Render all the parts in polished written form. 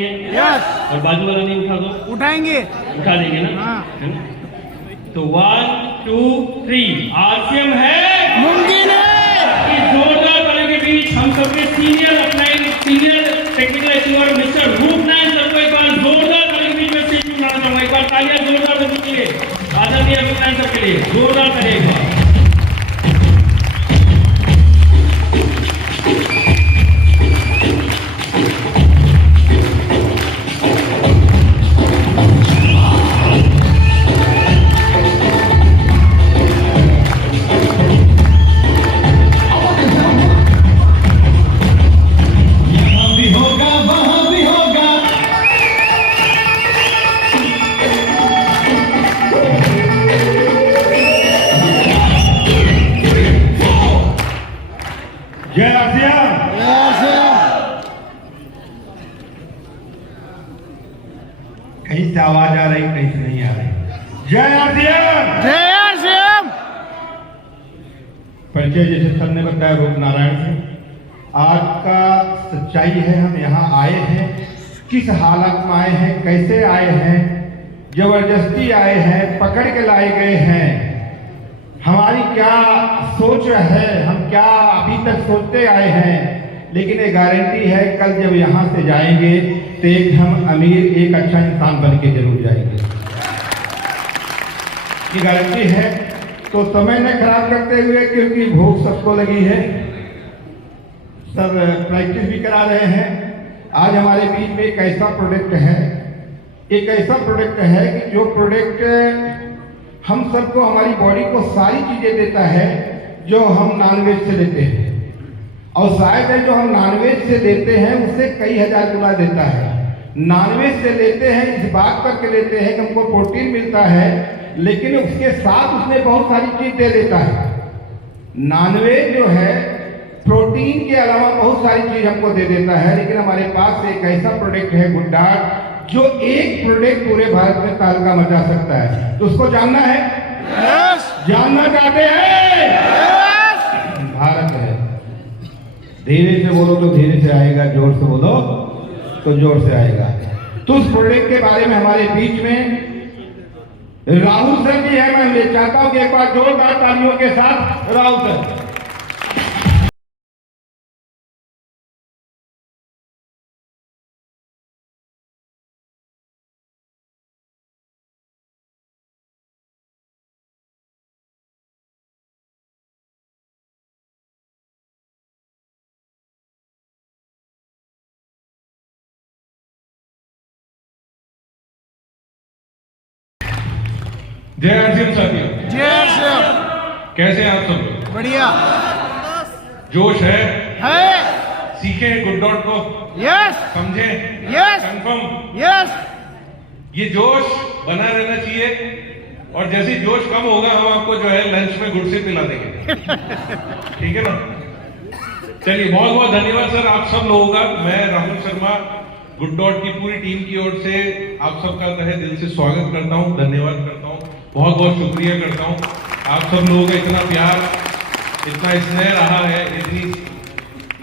उठाएंगे? यस। और बाजू वाला नहीं उठा दो? उठाएंगे। उठा देंगे ना? हाँ। है ना? तो 1 2 3 आरसीएम है, मुमकिन है। इस जोरदार तालियों के बीच हम सबके senior technical achiever mister Roopnarayan sir को एक बार जोरदार तालियों के बीच में स्टेज पर बुलाना चाहूंगा। एक बार तालियां जोरदार से दीजिए आदरणीय रूपनारायण सर के लिए, जोरदार तालियां एक बार। जय आसियान। कहीं से आवाज आ रही, कहीं से नहीं आ रही। जय आसियान। जय आसियान। परिचय जैसे सर ने बताया रूपनारायण से, आज का सच्चाई है हम यहाँ आए हैं, किस हालत में आए हैं, कैसे आए हैं, जबरदस्ती आए हैं, पकड़ के लाए गए हैं, हमारी क्या सोच है, हम क्या अभी तक सोचते आए हैं, लेकिन ये गारंटी है कल जब यहाँ से जाएंगे तो एक हम अमीर, एक अच्छा इंसान बन के जरूर जाएंगे, ये गारंटी है। तो समय न खराब करते हुए, क्योंकि भूख सबको लगी है, सब प्रैक्टिस भी करा रहे हैं। आज हमारे बीच में एक ऐसा प्रोडक्ट है, एक ऐसा प्रोडक्ट है कि जो प्रोडक्ट हम सबको, हमारी बॉडी को सारी चीजें देता है जो हम नॉनवेज से लेते हैं, और शायद है जो हम नॉनवेज से लेते हैं उससे कई हजार गुना देता है। नॉनवेज से लेते हैं इस बात करके लेते हैं कि हमको प्रोटीन मिलता है, लेकिन उसके साथ उसने बहुत सारी चीज दे देता है। नॉनवेज जो है प्रोटीन के अलावा बहुत सारी चीज हमको दे देता है, लेकिन हमारे पास एक ऐसा प्रोडक्ट है गुड डार्ट, जो एक प्रोडक्ट पूरे भारत में तहलका मचा सकता है। तो उसको जानना है? यस। जानना चाहते हैं? यस। भारत है। धीरे से बोलो तो धीरे से आएगा, जोर से बोलो तो जोर से आएगा। तो उस प्रोडक्ट के बारे में हमारे बीच में राहुल सर जी है। मैं ये चाहता हूं कि एक बार जोरदार तालियों के साथ राहुल सर। जय आरसीएम साथियों। जय आसियान। कैसे हैं आप सब लोग? बढ़िया जोश है? सीखे गुड डॉट को? यस। समझे? यस। कंफर्म? यस। ये जोश बना रहना चाहिए, और जैसे ही जोश कम होगा हम आपको जो है लंच में गुड़ से पिला देंगे। ठीक है ना? चलिए, बहुत बहुत धन्यवाद सर आप सब लोगों का। मैं राहुल शर्मा गुड डॉट की पूरी टीम की ओर से आप सबका तहे दिल से स्वागत करता हूं, धन्यवाद करता हूं, बहुत बहुत शुक्रिया करता हूं। आप सब लोगों का इतना प्यार, इतना स्नेह रहा है इतनी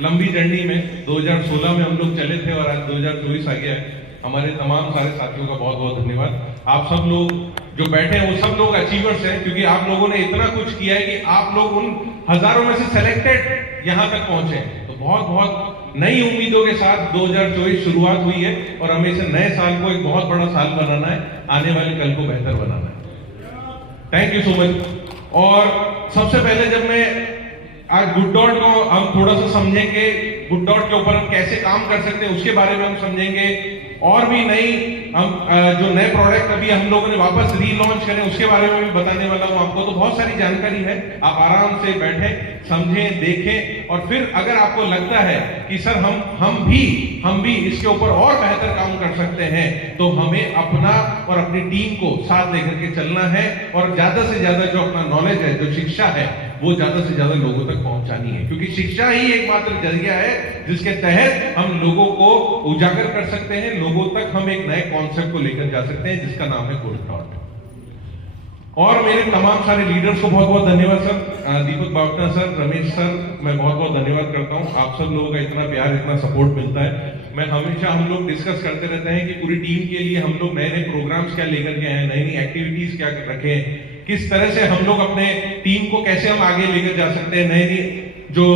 लंबी जर्नी में। 2016 में हम लोग चले थे और आज 2024 आ गया है। हमारे तमाम सारे साथियों का बहुत बहुत धन्यवाद। आप सब लोग जो बैठे हैं वो सब लोग अचीवर्स हैं, क्योंकि आप लोगों ने इतना कुछ किया है कि आप लोग उन हजारों में से सेलेक्टेड यहाँ तक पहुंचे। तो बहुत बहुत नई उम्मीदों के साथ 2024 शुरुआत हुई है, और हमें इसे नए साल को एक बहुत बड़ा साल बनाना है, आने वाले कल को बेहतर बनाना है। Thank you so much. और सबसे पहले जब मैं आज गुड डॉट को हम थोड़ा सा समझेंगे, गुड डॉट के ऊपर हम कैसे काम कर सकते हैं उसके बारे में हम समझेंगे, और भी नई हम जो नए प्रोडक्ट अभी हम लोगों ने वापस रीलॉन्च करें उसके बारे में भी बताने वाला हूं आपको। तो बहुत सारी जानकारी है, आप आराम से बैठें, समझें, देखें, और फिर अगर आपको लगता है कि सर हम भी इसके ऊपर और बेहतर काम कर सकते हैं, तो हमें अपना और अपनी टीम को साथ लेकर के चलना है, और ज्यादा से ज्यादा जो अपना नॉलेज है, जो शिक्षा है, वो ज्यादा से ज्यादा लोगों तक पहुंचानी है, क्योंकि शिक्षा ही एकमात्र जरिया है जिसके तहत हम लोगों को उजागर कर सकते हैं, लोगों तक हम एक नए कॉन्सेप्ट को लेकर जा सकते हैं जिसका नाम है गुड डॉट। और मेरे तमाम सारे लीडर्स को बहुत बहुत धन्यवाद सर, दीपक बावटा सर, रमेश सर, मैं बहुत बहुत धन्यवाद करता हूं। आप सब लोगों का इतना प्यार, इतना सपोर्ट मिलता है। मैं हमेशा हम लोग डिस्कस करते रहते हैं कि पूरी टीम के लिए हम लोग नए नए प्रोग्राम्स क्या लेकर के आए, नई नई एक्टिविटीज क्या रखें, किस तरह से हम लोग अपने टीम को कैसे हम आगे लेकर जा सकते हैं, नई नई जो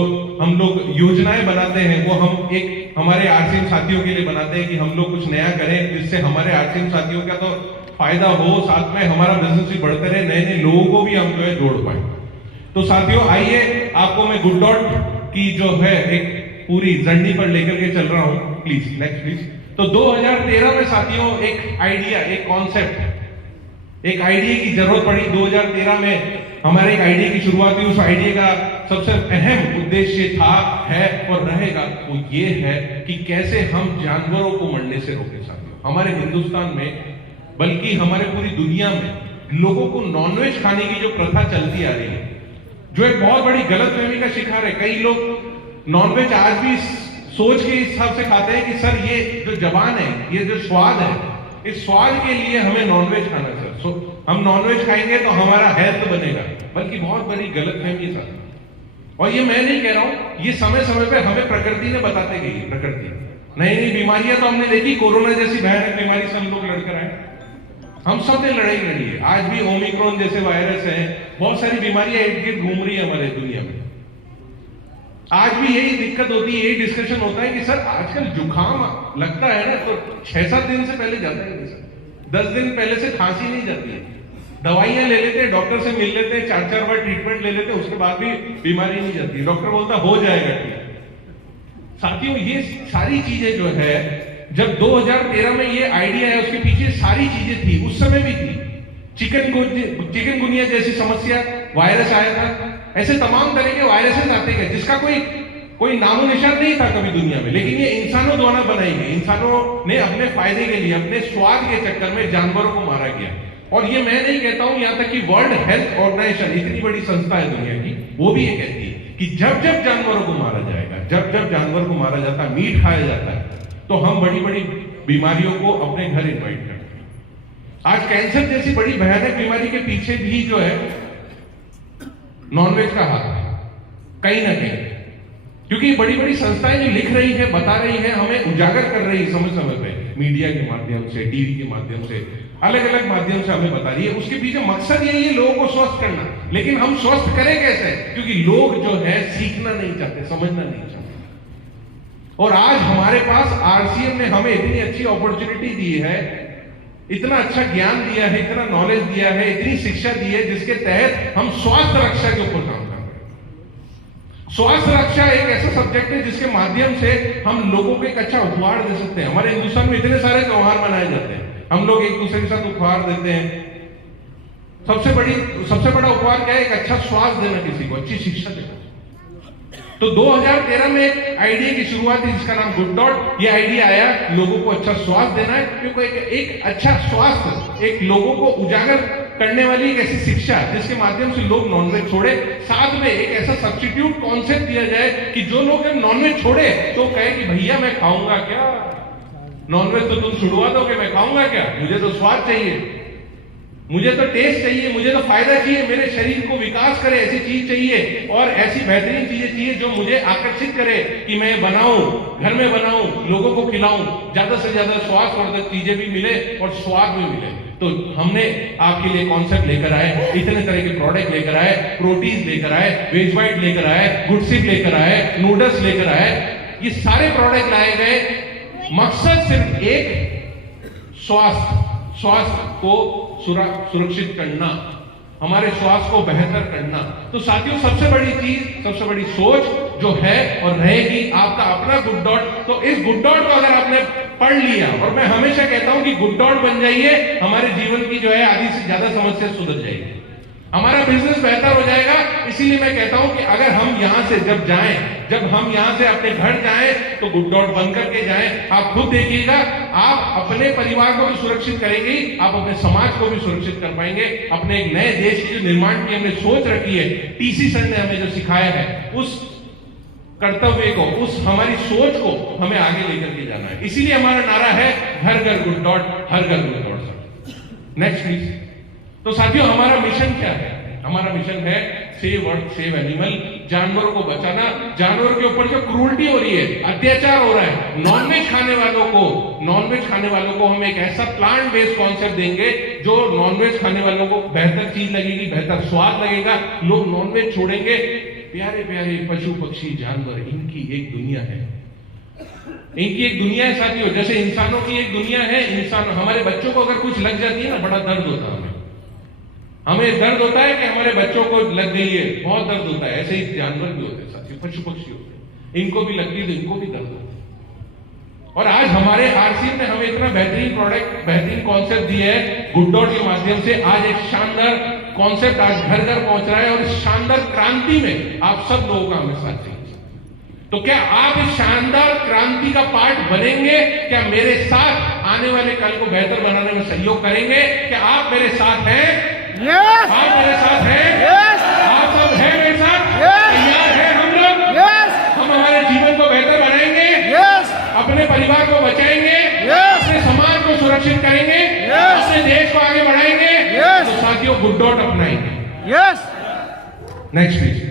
हम लोग योजनाएं बनाते हैं वो हम एक हमारे आरसीएम साथियों के लिए बनाते हैं कि हम लोग कुछ नया करें जिससे हमारे आरसीएम साथियों का तो फायदा हो, साथ में हमारा बिजनेस भी बढ़ते रहे, नए नए लोगों को भी हम जो है जोड़ पाए। तो साथियों आइए आपको मैं गुड डॉट की जो है एक पूरी जर्नी पर लेकर के चल रहा हूं। Please next please. तो 2013 में साथियों एक आइडिया, एक कॉन्सेप्ट, एक आइडिया की जरूरत पड़ी। 2013 में हमारे एक आइडिया की शुरुआत हुई। उस आइडिया का सबसे अहम उद्देश्य था, है और रहेगा वो ये है कि कैसे हम जानवरों को मरने से रोके। साथियों हमारे हिंदुस्तान में बल्कि हमारे पूरी दुनिया में लोगों को नॉनवेज खाने की जो प्रथा चलती आ रही है, जो एक बहुत बड़ी गलतफहमी का शिकार है। कई लोग नॉनवेज आज भी सोच के इस हिसाब से खाते हैं कि सर ये जो जबान है, ये जो स्वाद है, इस स्वाद के लिए हमें नॉनवेज खाना है सर। सो हम नॉनवेज खाएंगे तो हमारा हेल्थ बनेगा, बल्कि बहुत बड़ी गलतफहमी सर। और ये मैं नहीं कह रहा हूं, ये समय समय पे हमें प्रकृति ने बताते गई। प्रकृति नई नई बीमारियां तो हमने देखी, कोरोना जैसी भयानक बीमारी से हम लोग लड़कर आए, हम सब ने लड़ाई लड़ी है। आज भी ओमिक्रॉन जैसे वायरस है, बहुत सारी बीमारियां इर्द गिर्द घूम रही है हमारे दुनिया में। आज भी यही दिक्कत होती है, यही डिस्कशन होता है कि सर आजकल जुकाम लगता है ना तो 6-7 दिन से पहले जाता ही नहीं सर, 10 दिन पहले से खांसी नहीं जाती है, दवाइयां ले लेते हैं, डॉक्टर से मिल लेते हैं, 4-4 बार ट्रीटमेंट ले लेते हैं, उसके बाद भी बीमारी नहीं जाती, डॉक्टर बोलता हो जाएगा ठीक। साथियों ये सारी चीजें जो है, जब 2013 में ये आइडिया है, उसके पीछे सारी चीजें थी, उस समय भी थी। चिकनगुनिया जैसी समस्या, वायरस आया था, ऐसे तमाम तरह के वायरसेस आते गए जिसका कोई नामो निशान नहीं था कभी दुनिया में, लेकिन ये इंसानों द्वारा बनाई गई। इंसानों ने अपने फायदे के लिए, अपने स्वाद के चक्कर में जानवरों को मारा गया। और ये मैं नहीं कहता हूं, यहां तक कि वर्ल्ड हेल्थ ऑर्गेनाइजेशन, इतनी बड़ी संस्था है दुनिया की, वो भी ये कहती है कि जब जब जानवरों को मारा जाएगा, जब जब जानवर को मारा जाता है, मीट खाया जाता है, तो हम बड़ी बड़ी बीमारियों को अपने घर इन्वाइट करते हैं। आज कैंसर जैसी बड़ी भयानक बीमारी के पीछे भी जो है नॉनवेज का हाथ है कहीं ना कहीं, क्योंकि बड़ी बड़ी संस्थाएं जो लिख रही है, बता रही है, हमें उजागर कर रही है समय समय पे, मीडिया के माध्यम से, टीवी के माध्यम से, अलग अलग माध्यम से हमें बता रही है। उसके पीछे मकसद यही है लोगों को स्वस्थ करना। लेकिन हम स्वस्थ करें कैसे? क्योंकि लोग जो है सीखना नहीं चाहते, समझना नहीं चाहते। और आज हमारे पास आरसीएम ने हमें इतनी अच्छी अपॉर्चुनिटी दी है, इतना अच्छा ज्ञान दिया है, इतना नॉलेज दिया है, इतनी शिक्षा दी है, जिसके तहत हम स्वास्थ्य रक्षा के ऊपर काम कर रहे हैं। स्वास्थ्य रक्षा एक ऐसा सब्जेक्ट है जिसके माध्यम से हम लोगों को एक अच्छा उपहार दे सकते हैं। हमारे हिंदुस्तान में इतने सारे त्योहार मनाए जाते हैं, हम लोग एक दूसरे के साथ उपहार देते हैं। सबसे बड़ा उपहार क्या है? एक अच्छा स्वास्थ्य देना, किसी को अच्छी शिक्षा देना। तो 2013 में एक आइडिया की शुरुआत हुई जिसका नाम गुड डॉट। ये आइडिया आया, लोगों को अच्छा स्वास्थ्य देना है, क्योंकि एक अच्छा स्वास्थ्य, एक लोगों को उजागर करने वाली एक ऐसी शिक्षा जिसके माध्यम से लोग नॉनवेज छोड़े। साथ में एक ऐसा सब्स्टिट्यूट कॉन्सेप्ट दिया जाए कि जो लोग नॉनवेज छोड़े तो कहे कि भैया मैं खाऊंगा क्या नॉनवेज, तो तुम छुड़वा दोगे, मैं खाऊंगा क्या? मुझे तो स्वाद चाहिए, मुझे तो टेस्ट चाहिए, मुझे तो फायदा चाहिए, मेरे शरीर को विकास करे ऐसी चीज चाहिए, और ऐसी बेहतरीन चीजें चाहिए जो मुझे आकर्षित करे कि मैं बनाऊं, घर में बनाऊं, लोगों को खिलाऊं, ज्यादा से ज्यादा स्वास्थ्यवर्धक चीजें भी मिले और स्वाद भी मिले। तो हमने आपके लिए कॉन्सेप्ट लेकर आए, इतने तरह के प्रोडक्ट लेकर आए, प्रोटीन लेकर आए, वेज वाइट लेकर आए, गुडसिप लेकर आए, नूडल्स लेकर आए। ये सारे प्रोडक्ट लाए गए, मकसद सिर्फ एक, स्वास्थ्य को सुरक्षित करना, हमारे स्वास्थ्य को बेहतर करना। तो साथियों सबसे बड़ी चीज, सबसे बड़ी सोच जो है और रहेगी आपका अपना गुड डॉट। तो इस गुड डॉट को अगर आपने पढ़ लिया, और मैं हमेशा कहता हूं कि गुड डॉट बन जाइए, हमारे जीवन की जो है आधी से ज्यादा समस्या सुधर जाएगी, हमारा बिजनेस बेहतर हो जाएगा। इसीलिए मैं कहता हूं कि अगर हम यहां से जब हम यहां से अपने घर जाएं तो गुड डॉट बन करके जाएं। आप खुद देखिएगा, आप अपने परिवार को भी सुरक्षित करेंगे, आप अपने समाज को भी सुरक्षित कर पाएंगे। अपने एक नए देश के जो निर्माण की हमने सोच रखी है, टीसी सर ने हमें जो सिखाया है, उस कर्तव्य को, उस हमारी सोच को हमें आगे लेकर के जाना है। इसीलिए हमारा नारा है घर घर गुड डॉट, हर घर गुड डॉट। Next please. तो साथियों हमारा मिशन क्या है? हमारा मिशन है सेव अर्थ, सेव एनिमल, जानवरों को बचाना, जानवरों के ऊपर जो क्रूरटी हो रही है, अत्याचार हो रहा है, नॉनवेज खाने वालों को हम एक ऐसा प्लांट बेस्ड कॉन्सेप्ट देंगे जो नॉनवेज खाने वालों को बेहतर चीज लगेगी, बेहतर स्वाद लगेगा, लोग नॉनवेज छोड़ेंगे। प्यारे प्यारे पशु पक्षी जानवर, इनकी एक दुनिया है, इनकी एक दुनिया है साथियों। जैसे इंसानों की एक दुनिया है, इंसान हमारे बच्चों को अगर कुछ लग जाती है ना, बड़ा दर्द होता है, हमें दर्द होता है कि हमारे बच्चों को लग गई है, बहुत दर्द होता है। ऐसे ही जानवर भी होते हैं साथियों, पशु पक्षी होते हैं, इनको भी लगती है तो इनको भी दर्द होता है। और आज हमारे आरसीएम ने हमें इतना बेहतरीन प्रोडक्ट, बेहतरीन कॉन्सेप्ट दिया है गुड डॉट के माध्यम से। आज एक शानदार कॉन्सेप्ट आज घर घर पहुंच रहा है और इस शानदार क्रांति में आप सब लोगों का हमें साथ चाहिए। तो क्या आप इस शानदार क्रांति का पार्ट बनेंगे? क्या मेरे साथ आने वाले कल को बेहतर बनाने में सहयोग करेंगे? क्या आप मेरे साथ हैं? Yes! आप मेरे साथ हैं? Yes! आप सब हैं मेरे साथ? Yes! तैयार हैं हम लोग? Yes! हम हमारे जीवन को बेहतर बनाएंगे, Yes! अपने परिवार को बचाएंगे, Yes! अपने समाज को सुरक्षित करेंगे, Yes! अपने देश को आगे बढ़ाएंगे। Yes! तो साथियों गुड डॉट अपनाएंगे। Yes! Next please.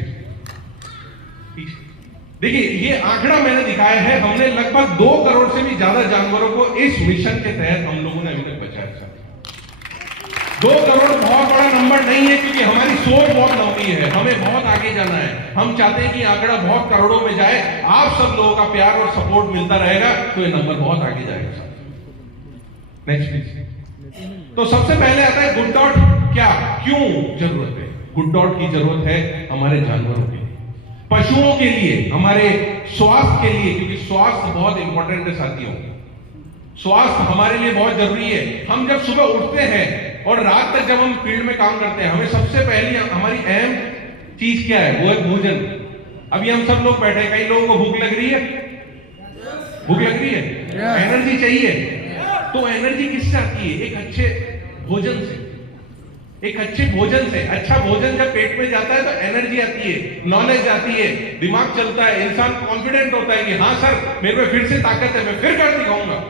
देखिए ये आंकड़ा मैंने दिखाया है, हमने लगभग 2 करोड़ से भी ज्यादा जानवरों को इस मिशन के तहत हम लोगों ने अभी तक बचाया। 2 करोड़ बहुत बड़ा नंबर नहीं है, क्योंकि हमारी सोच बहुत लंबी है, हमें बहुत आगे जाना है। हम चाहते हैं कि आंकड़ा बहुत करोड़ों में जाए। आप सब लोगों का प्यार और सपोर्ट मिलता रहेगा तो ये नंबर बहुत आगे जाएगा। Next please. तो सबसे पहले आता है गुड डॉट क्या, क्यों जरूरत है? गुड डॉट की जरूरत है हमारे जानवरों के लिए, पशुओं के लिए, हमारे स्वास्थ्य के लिए, क्योंकि स्वास्थ्य बहुत इंपॉर्टेंट है साथियों। स्वास्थ्य हमारे लिए बहुत जरूरी है। हम जब सुबह उठते हैं और रात तक जब हम फील्ड में काम करते हैं, हमें सबसे पहली हमारी अहम चीज क्या है? वो है भोजन। अभी हम सब लोग बैठे, कई लोगों को भूख लग रही है, भूख लग रही है, एनर्जी चाहिए। तो एनर्जी किससे आती है? एक अच्छे भोजन से, एक अच्छे भोजन से। अच्छा भोजन जब पेट में जाता है तो एनर्जी आती है, नॉलेज आती है, दिमाग चलता है, इंसान कॉन्फिडेंट होता है कि हाँ सर मेरे में फिर से ताकत है, मैं फिर कर दिखाऊंगा।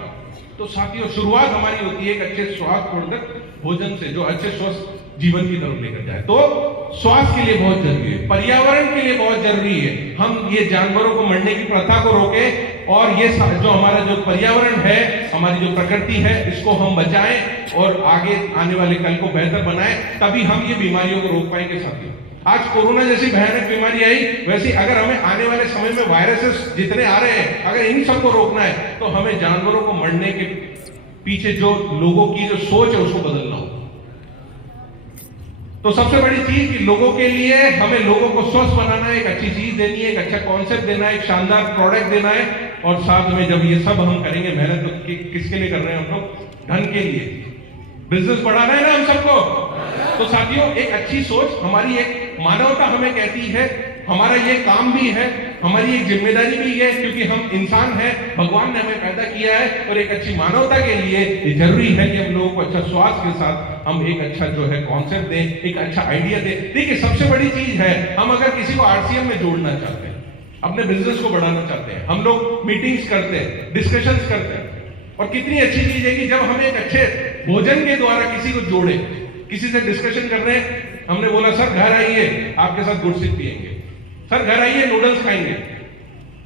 तो साथियों शुरुआत हमारी होती है एक अच्छे स्वास्थ्यवर्धक भोजन से, जो अच्छे स्वस्थ जीवन की तरफ लेकर जाए। तो स्वास्थ्य के लिए बहुत जरूरी है, पर्यावरण के लिए बहुत जरूरी है। हम ये जानवरों को मरने की प्रथा को रोकें और ये जो हमारा जो पर्यावरण है, हमारी जो प्रकृति है, इसको हम बचाएं और आगे आने वाले कल को बेहतर बनाएं, तभी हम ये बीमारियों को रोक पाएंगे साथियों। आज कोरोना जैसी भयानक बीमारी आई, वैसे अगर हमें आने वाले समय में वायरसेस जितने आ रहे हैं, अगर इन सबको रोकना है तो हमें जानवरों को मरने के पीछे जो लोगों की जो सोच है उसको बदलना होगा। तो सबसे बड़ी चीज कि लोगों के लिए हमें लोगों को स्वस्थ बनाना है, एक अच्छी चीज देनी है, एक अच्छा कॉन्सेप्ट देना है, एक शानदार प्रोडक्ट देना है। और साथ में जब ये सब हम करेंगे, मेहनत तो किसके लिए कर रहे हैं हम लोग? धन के लिए, बिजनेस बढ़ाना है ना हम सबको। तो साथियों एक अच्छी सोच, हमारी एक मानवता हमें कहती है, हमारा ये काम भी है, हमारी एक जिम्मेदारी भी है, क्योंकि हम इंसान हैं, भगवान ने हमें पैदा किया है। और एक अच्छी मानवता के लिए ये जरूरी है कि हम लोगों को अच्छा स्वास्थ्य के साथ हम एक अच्छा जो है कॉन्सेप्ट दें, एक अच्छा आइडिया दें। देखिए सबसे बड़ी चीज है, हम अगर किसी को आरसीएम में जोड़ना चाहते हैं, अपने बिजनेस को बढ़ाना चाहते हैं, हम लोग मीटिंग्स करते हैं, डिस्कशंस करते हैं। और कितनी अच्छी चीज है कि जब हम एक अच्छे भोजन के द्वारा किसी को जोड़े, किसी से डिस्कशन कर रहे हैं, हमने बोला सर घर आइए, आपके साथ गुड़सित पिएंगे, सर घर आइए नूडल्स खाएंगे।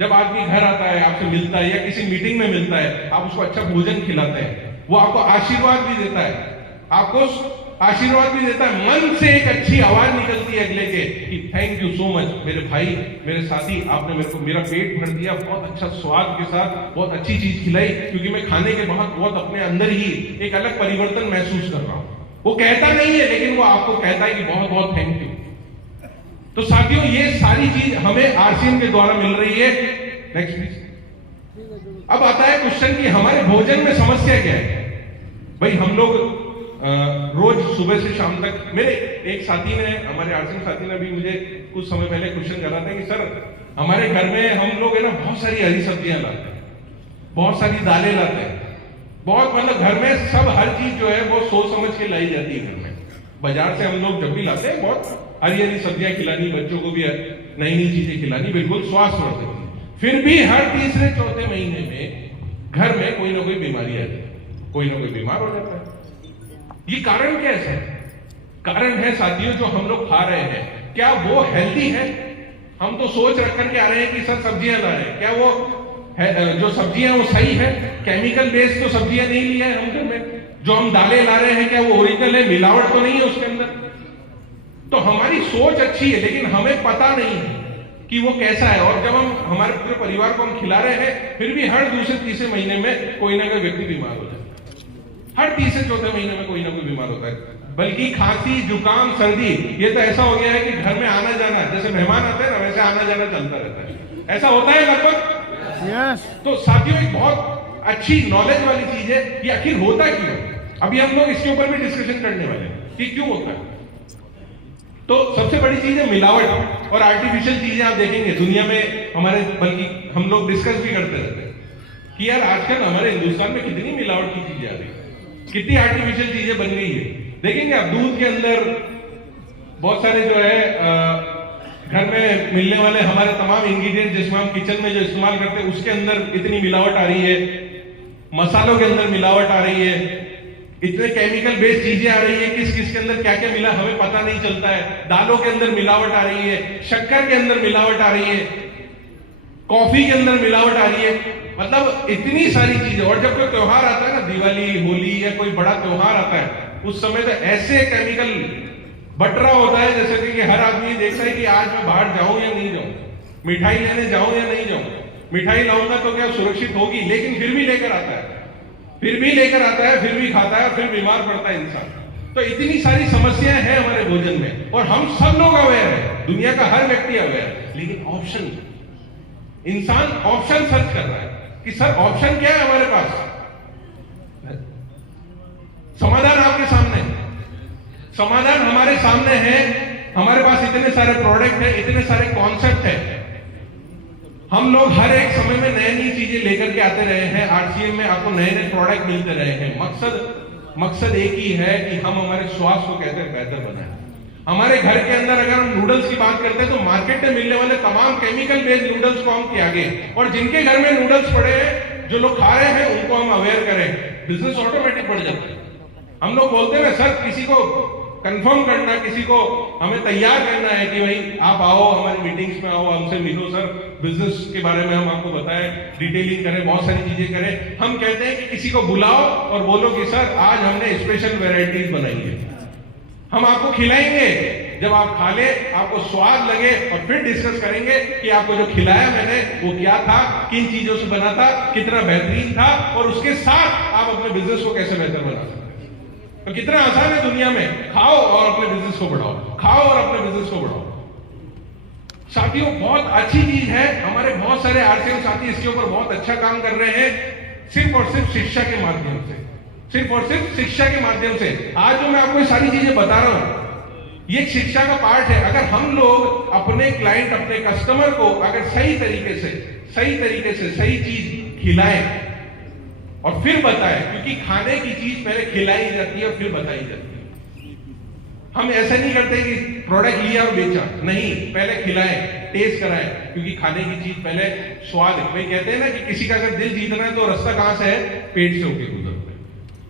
जब आदमी घर आता है, आपसे मिलता है या किसी मीटिंग में मिलता है, आप उसको अच्छा भोजन खिलाते हैं, वो आपको आशीर्वाद भी देता है, आपको आशीर्वाद भी देता है, मन से एक अच्छी आवाज निकलती है अगले के कि थैंक यू सो मच मेरे भाई, मेरे साथी, आपने मेरे को मेरा पेट भर दिया, बहुत अच्छा स्वाद के साथ बहुत अच्छी चीज खिलाई, क्योंकि मैं खाने के बाद बहुत अपने अंदर ही एक अलग परिवर्तन महसूस कर रहा हूं। वो कहता नहीं है, लेकिन वो आपको कहता है कि बहुत बहुत थैंक यू। तो साथियों ये सारी चीज हमें आरसीएम के द्वारा मिल रही है। Next please. अब आता है क्वेश्चन कि हमारे भोजन में समस्या क्या है? भाई हम लोग रोज सुबह से शाम तक, मेरे एक साथी ने, हमारे आरसीएम साथी ने भी मुझे कुछ समय पहले क्वेश्चन करा था कि सर हमारे घर में हम लोग है ना बहुत सारी हरी सब्जियां लाते हैं, बहुत सारी दालें लाते हैं, बहुत मतलब घर में सब हर चीज जो है वो सोच समझ के लाई जाती है। घर में बाजार से हम लोग जब भी लाते हैं बहुत हरी हरी सब्जियां खिलानी, बच्चों को भी नई नई चीजें खिलानी, बिल्कुल स्वास्थ्यवर्धक। फिर भी हर तीसरे चौथे महीने में घर में कोई ना कोई बीमारी आती है, कोई ना कोई बीमार हो जाता है। ये कारण कैसे है? कारण है साथियों जो हम लोग खा रहे हैं, क्या वो हेल्दी है? हम तो सोच रख करके आ रहे हैं कि सर सब्जियां ला रहे हैं, क्या वो है, जो सब्जियां वो सही है? केमिकल बेस्ड तो सब्जियां नहीं ली है हम घर में। जो हम दालें ला रहे हैं क्या वो ओरिजिनल है? मिलावट तो नहीं है उसके अंदर? तो हमारी सोच अच्छी है लेकिन हमें पता नहीं है कि वो कैसा है। और जब हम हमारे पूरे परिवार को हम खिला रहे हैं, फिर भी हर दूसरे तीसरे महीने में कोई ना कोई व्यक्ति बीमार हो जाता है। हर तीसरे चौथे महीने में कोई ना कोई बीमार होता है। बल्कि खांसी, जुकाम, सर्दी, ये तो ऐसा हो गया है कि घर में आना जाना, जैसे मेहमान आते हैं ना वैसे आना जाना चलता रहता है। ऐसा होता है लगभग। Yes. तो साथियों, एक बहुत अच्छी नॉलेज वाली चीज है कि आखिर होता क्यों। अभी हम लोग इसके ऊपर भी डिस्कशन करने वाले हैं कि क्यों होता है। तो सबसे बड़ी चीज है मिलावट और आर्टिफिशियल चीजें। आप देखेंगे दुनिया में हमारे, बल्कि हम लोग डिस्कस भी करते रहते हैं कि यार आजकल हमारे हिंदुस्तान में कितनी मिलावट की चीजें आ रही है, कितनी आर्टिफिशियल चीजें बन गई है। देखेंगे आप दूध के अंदर बहुत सारे जो है घर में मिलने वाले हमारे तमाम इंग्रेडिएंट जिसमें हम किचन में जो इस्तेमाल करते हैं उसके अंदर इतनी मिलावट आ रही है। मसालों के अंदर मिलावट आ रही है, इतने केमिकल बेस्ड चीजें आ रही है, किस किस के अंदर क्या क्या मिला हमें पता नहीं चलता है। दालों के अंदर मिलावट आ रही है, शक्कर के अंदर मिलावट आ रही है, कॉफी के अंदर मिलावट आ रही है, मतलब इतनी सारी चीजें। और जब कोई त्योहार आता है ना, दिवाली, होली या कोई बड़ा त्योहार आता है, उस समय तो ऐसे केमिकल बट रहा होता है जैसे कि हर आदमी देखता है कि आज मैं बाहर जाऊं या नहीं जाऊं, मिठाई लेने जाऊं या नहीं जाऊं। मिठाई लाऊंगा तो क्या सुरक्षित होगी, लेकिन फिर भी लेकर आता है, फिर भी लेकर आता है, फिर भी खाता है, फिर बीमार पड़ता है इंसान। तो इतनी सारी समस्याएं हैं हमारे भोजन में और हम सब लोग अवेयर है, दुनिया का हर व्यक्ति अवेयर है, लेकिन ऑप्शन, इंसान ऑप्शन सर्च कर रहा है कि सर ऑप्शन क्या है हमारे पास। समाधान आपके सामने, समाधान हमारे सामने है। हमारे पास इतने सारे प्रोडक्ट है, इतने सारे कॉन्सेप्ट है। हम लोग हर एक समय में नई नई चीजें लेकर के आते रहे हैं। आरसीएम में आपको नए नए प्रोडक्ट मिलते रहे हैं। मकसद एक ही है कि हम हमारे स्वास्थ्य को कैसे बेहतर बनाएं। हमारे घर के अंदर अगर हम नूडल्स की बात करते हैं तो मार्केट में मिलने वाले तमाम केमिकल बेस्ड नूडल्स को हम त्यागे और जिनके घर में नूडल्स पड़े हैं, जो लोग खा रहे हैं, उनको हम अवेयर करें। बिजनेस ऑटोमेटिक बढ़ जाता है। हम लोग बोलते हैं ना सर, किसी को कंफर्म करना, किसी को हमें तैयार करना है कि भाई आप आओ हमारी मीटिंग्स में, आओ हमसे मिलो सर, बिजनेस के बारे में हम आपको बताएं, डिटेलिंग करें, बहुत सारी चीजें करें। हम कहते हैं कि किसी को बुलाओ और बोलो कि सर आज हमने स्पेशल वेराइटीज बनाई है, हम आपको खिलाएंगे। जब आप खा ले, आपको स्वाद लगे और फिर डिस्कस करेंगे कि आपको जो खिलाया मैंने वो क्या था, किन चीजों से बना था, कितना बेहतरीन था, और उसके साथ आप अपने बिजनेस को कैसे बेहतर बना सकते हैं। तो कितना आसान है दुनिया में, खाओ और अपने बिजनेस को बढ़ाओ, खाओ और अपने बिजनेस को बढ़ाओ। साथियों, बहुत अच्छी चीज है। हमारे बहुत सारे आरसीएम साथी इसके ऊपर बहुत अच्छा काम कर रहे हैं, सिर्फ और सिर्फ शिक्षा के माध्यम से, सिर्फ और सिर्फ शिक्षा के माध्यम से। आज जो मैं आपको ये सारी चीजें बता रहा हूं, ये शिक्षा का पार्ट है। अगर हम लोग अपने क्लाइंट, अपने कस्टमर को अगर सही तरीके से सही चीज खिलाएं और फिर बताएं, क्योंकि खाने की चीज पहले खिलाई जाती है और फिर बताई जाती है। हम ऐसा नहीं करते कि प्रोडक्ट लिया और बेचा, नहीं, पहले खिलाएं, टेस्ट कराएं, क्योंकि खाने की चीज पहले स्वाद है। भाई कहते हैं ना कि किसी का अगर दिल जीतना है तो रास्ता कहां से है, पेट से होके गुजरता है।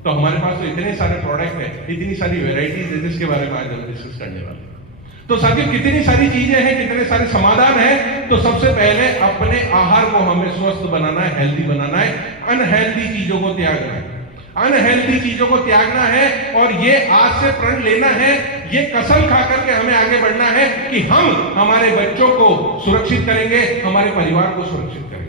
तो हमारे पास तो इतने सारे प्रोडक्ट है, इतनी सारी वेराइटीज है जिसके बारे में आज हम डिस्कस करने वाले हैं। तो साथियों, कितनी सारी चीजें हैं, कितने सारे समाधान हैं। तो सबसे पहले अपने आहार को हमें स्वस्थ बनाना है, हेल्दी बनाना है, अनहेल्दी चीजों को त्यागना है, अनहेल्दी चीजों को त्यागना है। और ये आज से प्रण लेना है, ये कसम खा करके हमें आगे बढ़ना है कि हम हमारे बच्चों को सुरक्षित करेंगे, हमारे परिवार को सुरक्षित करेंगे।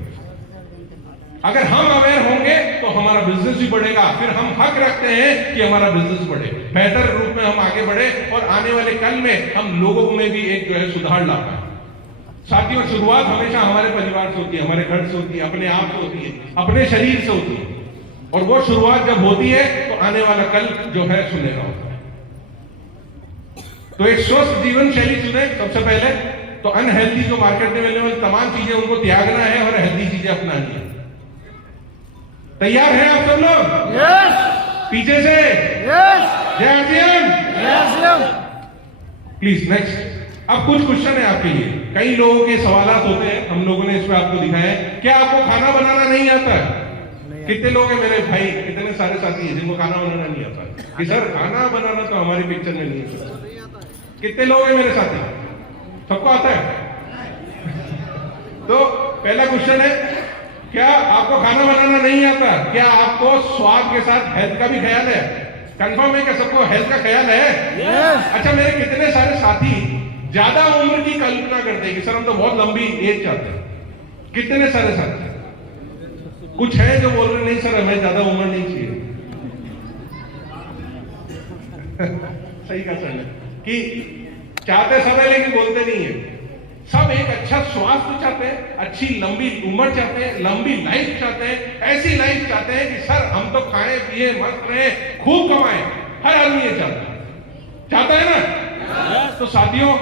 अगर हम अवेयर होंगे तो हमारा बिजनेस भी बढ़ेगा, फिर हम हक रखते हैं कि हमारा बिजनेस बढ़े, बेहतर रूप में हम आगे बढ़े और आने वाले कल में हम लोगों में भी एक जो है सुधार ला पाए। साथियों, शुरुआत हमेशा हमारे परिवार से होती है, हमारे घर से होती है, अपने आप से होती है, अपने शरीर से होती है। और वो शुरुआत जब होती है तो आने वाला कल जो है सुनहरा होता है। तो एक स्वस्थ जीवन शैली चुने सबसे पहले। तो अनहेल्दी जो मार्केट में मिलने वाली तमाम चीजें उनको त्यागना है और हेल्दी चीजें अपनानी है। तैयार हैं आप सब लोग? Yes. पीछे से Yes. जय आरसीएम। Yes. Please next. अब कुछ क्वेश्चन है आपके लिए। कई लोगों के सवालात होते हैं, हम लोगों ने इसमें आपको दिखाया है। क्या आपको खाना बनाना नहीं आता है? कितने लोग हैं मेरे भाई, कितने सारे साथी हैं जिनको खाना बनाना नहीं आता है? कि सर खाना बनाना तो हमारी पिक्चर में नहीं है। कितने लोग हैं मेरे साथी? सबको आता है? तो पहला क्वेश्चन है, क्या आपको खाना बनाना नहीं आता? क्या आपको स्वाद के साथ हेल्थ का भी ख्याल है? कंफर्म है क्या सबको हेल्थ का ख्याल है? Yes. अच्छा, मेरे कितने सारे साथी ज्यादा उम्र की कल्पना करते हैं कि सर हम तो बहुत लंबी एज चाहते हैं? कितने सारे साथी? कुछ है जो बोल रहे नहीं सर हमें ज्यादा उम्र नहीं चाहिए। सही कहा सर ने कि चाहते सब है लेकिन बोलते नहीं है। सब एक अच्छा स्वास्थ्य चाहते हैं, अच्छी लंबी उम्र चाहते हैं, लंबी लाइफ चाहते हैं, ऐसी लाइफ चाहते हैं कि सर हम तो खाएं पिए मस्त रहे खूब कमाएं। हर आदमी ये चाहता है ना? तो साथियों,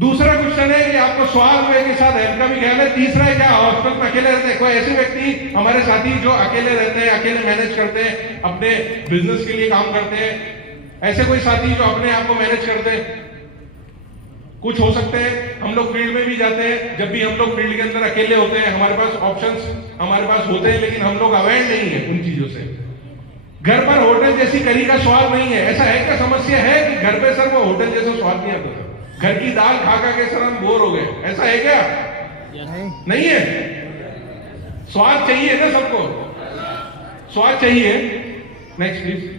दूसरा क्वेश्चन है कि आपको स्वास्थ्य के साथ हेल्थ का भी ख्याल है। तीसरा है, क्या हॉस्पिटल में अकेले रहते हैं? कोई ऐसे व्यक्ति हमारे साथी जो अकेले रहते हैं, अकेले मैनेज करते हैं, अपने बिजनेस के लिए काम करते हैं? ऐसे कोई साथी जो अपने आप को मैनेज करते हैं? कुछ हो सकते हैं। हम लोग फील्ड में भी जाते हैं, जब भी हम लोग फील्ड के अंदर अकेले होते हैं, हमारे पास ऑप्शंस हमारे पास होते हैं, लेकिन हम लोग अवेयर नहीं है उन चीजों से। घर पर होटल जैसी करी का स्वाद नहीं है। ऐसा है क्या? समस्या है कि घर पे सर वो होटल जैसा स्वाद नहीं आता? घर की दाल खा खा के सर हम बोर हो गए, ऐसा है क्या? नहीं है। स्वाद चाहिए ना सबको, स्वाद चाहिए। Next please.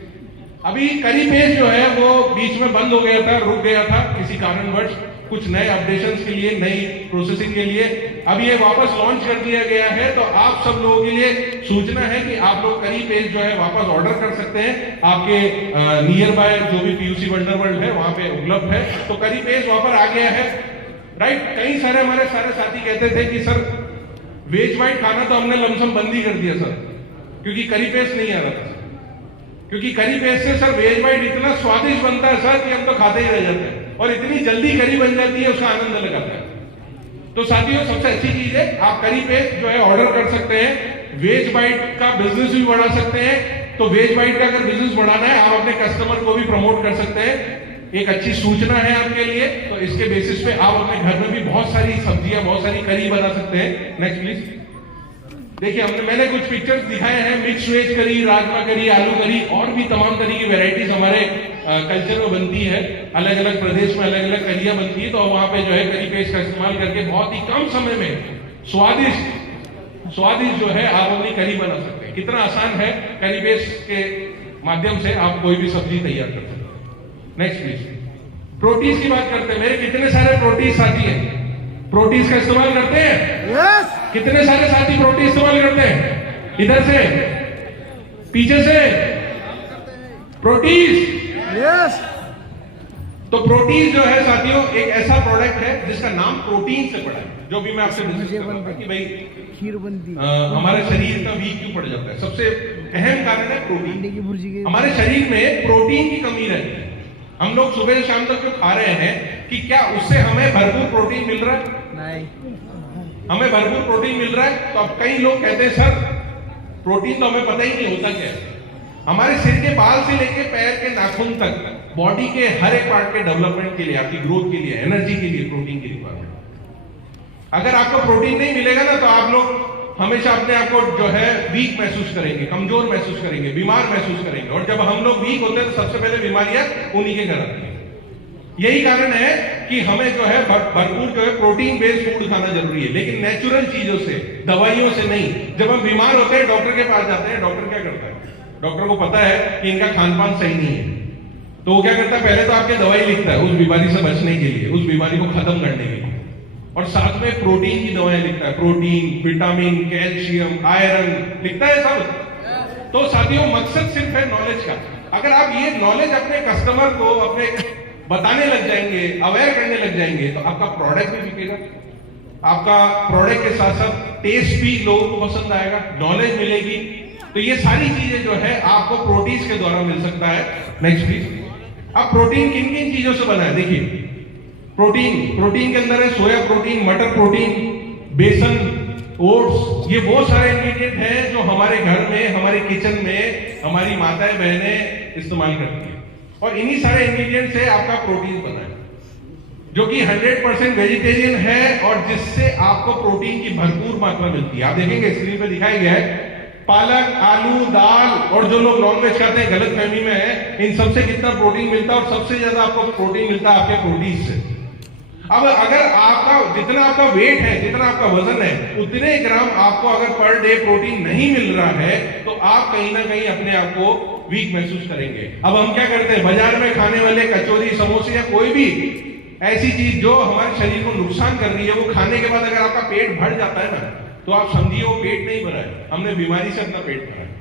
अभी करी पेस्ट जो है वो बीच में बंद हो गया था, रुक गया था किसी कारणवश, कुछ नए अपडेशंस के लिए, नई प्रोसेसिंग के लिए। अब ये वापस लॉन्च कर दिया गया है, तो आप सब लोगों के लिए सूचना है कि आप लोग करी पेस्ट जो है वापस ऑर्डर कर सकते हैं। आपके नियर बाय जो भी पीयूसी वंडरवर्ल्ड है वहां पे उपलब्ध है। तो करी पेस्ट वापस आ गया है, राइट। कई सारे हमारे सारे साथी कहते थे कि सर वेज वाइट खाना तो हमने लमसम बंद ही कर दिया सर, क्योंकि करी पेस्ट नहीं आ रहा था। क्योंकि करी पेस्ट से सर वेज वाइट इतना स्वादिष्ट बनता है सर कि हम तो खाते ही रह जाते हैं, और इतनी जल्दी करी बन जाती है, उसका आनंद लगाता है। तो साथियों, सबसे अच्छी चीज है आप करी पेस्ट जो है ऑर्डर कर सकते हैं। वेज वाइट का बिजनेस भी बढ़ा सकते हैं। तो वेज वाइट का अगर बिजनेस बढ़ाना है, आप अपने कस्टमर को भी प्रमोट कर सकते हैं। एक अच्छी सूचना है आपके लिए। तो इसके बेसिस पे आप अपने घर में भी बहुत सारी सब्जियां, बहुत सारी करी बना सकते हैं। Next please. देखिए, मैंने कुछ पिक्चर्स दिखाए हैं। मिक्स वेज करी, राजमा करी, आलू करी, और भी तमाम तरह की वेराइटीज हमारे कल्चर में बनती है। अलग अलग प्रदेश में अलग अलग करियां बनती है। तो वहां पे जो है करी पेस्ट का इस्तेमाल करके बहुत ही कम समय में स्वादिष्ट जो है आप अपनी करी बना सकते हैं। कितना आसान है, करी पेस्ट के माध्यम से आप कोई भी सब्जी तैयार कर सकते हैं। Next please. प्रोटीन की बात करते हैं। मेरे कितने सारे प्रोटीन साथी हैं? प्रोटीन का इस्तेमाल करते हैं? Yes. कितने सारे साथी प्रोटीन इस्तेमाल करते हैं? इधर से, पीछे से। प्रोटीन। Yes. तो प्रोटीन जो है साथियों एक ऐसा प्रोडक्ट है जिसका नाम प्रोटीन से पड़ा है। जो भी मैं आपसे डिस्कस कर रहा था कि भाई खीर बनती हमारे शरीर का वीक क्यों पड़ जाता है, सबसे अहम कारण है प्रोटीन। अंडे की भुर्जी की हमारे शरीर में प्रोटीन की कमी रहती है। हम लोग सुबह से शाम तक जो खा रहे हैं, कि क्या उससे हमें भरपूर प्रोटीन मिल रहा है? नहीं। हमें भरपूर प्रोटीन मिल रहा है? तो अब कई लोग कहते हैं सर प्रोटीन तो हमें पता ही नहीं होता क्या है। हमारे सिर के बाल से लेके पैर के नाखून तक बॉडी के हर एक पार्ट के डेवलपमेंट के लिए, आपकी ग्रोथ के लिए, एनर्जी के लिए प्रोटीन की रिक्वायरमेंट। अगर आपको प्रोटीन नहीं मिलेगा ना, तो आप लोग हमेशा अपने आप को जो है वीक महसूस करेंगे, कमजोर महसूस करेंगे, बीमार महसूस करेंगे। और जब हम लोग वीक होते हैं तो सबसे पहले बीमारियां उन्हीं के घर आती है। यही कारण है कि हमें जो है भरपूर जो है प्रोटीन बेस्ड फूड खाना जरूरी है, लेकिन नेचुरल चीजों से, दवाइयों से नहीं। जब हम बीमार होते हैं, डॉक्टर के पास जाते हैं, डॉक्टर क्या करता है? डॉक्टर को पता है कि इनका खान पान सही नहीं है, तो वो क्या करता है? पहले तो आपके दवाई लिखता है उस बीमारी से बचने के लिए, उस बीमारी को खत्म करने के लिए, और साथ में प्रोटीन की दवाएं लिखता है। प्रोटीन, विटामिन, कैल्शियम, आयरन लिखता है सब। तो साथियों, मकसद सिर्फ है नॉलेज का। अगर आप ये नॉलेज अपने कस्टमर को अपने बताने लग जाएंगे, अवेयर करने लग जाएंगे, तो आपका प्रोडक्ट भी बिकेगा। आपका प्रोडक्ट के साथ साथ टेस्ट भी लोगों को पसंद आएगा, नॉलेज मिलेगी। तो ये सारी चीजें जो है आपको प्रोटीन के द्वारा मिल सकता है। Next please. अब प्रोटीन किन किन चीजों से बना है? देखिए, प्रोटीन के अंदर है सोया प्रोटीन, मटर प्रोटीन, बेसन, ओट्स। ये वो सारे इंग्रेडिएंट हैं जो हमारे घर में, हमारे किचन में हमारी माताएं बहनें इस्तेमाल करती हैं, और इन्हीं सारे इंग्रेडिएंट से आपका प्रोटीन बना है, जो कि 100% वेजिटेरियन है, और जिससे आपको प्रोटीन की भरपूर मात्रा मिलती है। आप देखेंगे स्क्रीन पे दिखाया गया है, पालक, आलू, दाल, और जो लोग नॉनवेज खाते हैं, गलत फहमी में है, इन सबसे कितना प्रोटीन मिलता है, और सबसे ज्यादा आपको प्रोटीन मिलता है आपके प्रोटीन से। अब अगर आपका जितना आपका वेट है, जितना आपका वजन है, उतने ग्राम आपको अगर पर डे प्रोटीन नहीं मिल रहा है तो आप कहीं ना कहीं अपने आप को वीक महसूस करेंगे। अब हम क्या करते हैं, बाजार में खाने वाले कचौरी, समोसे या कोई भी ऐसी चीज जो हमारे शरीर को नुकसान कर रही है, वो खाने के बाद अगर आपका पेट भर जाता है ना, तो आप समझिए वो पेट नहीं भरा है, हमने बीमारी से अपना पेट भरा है।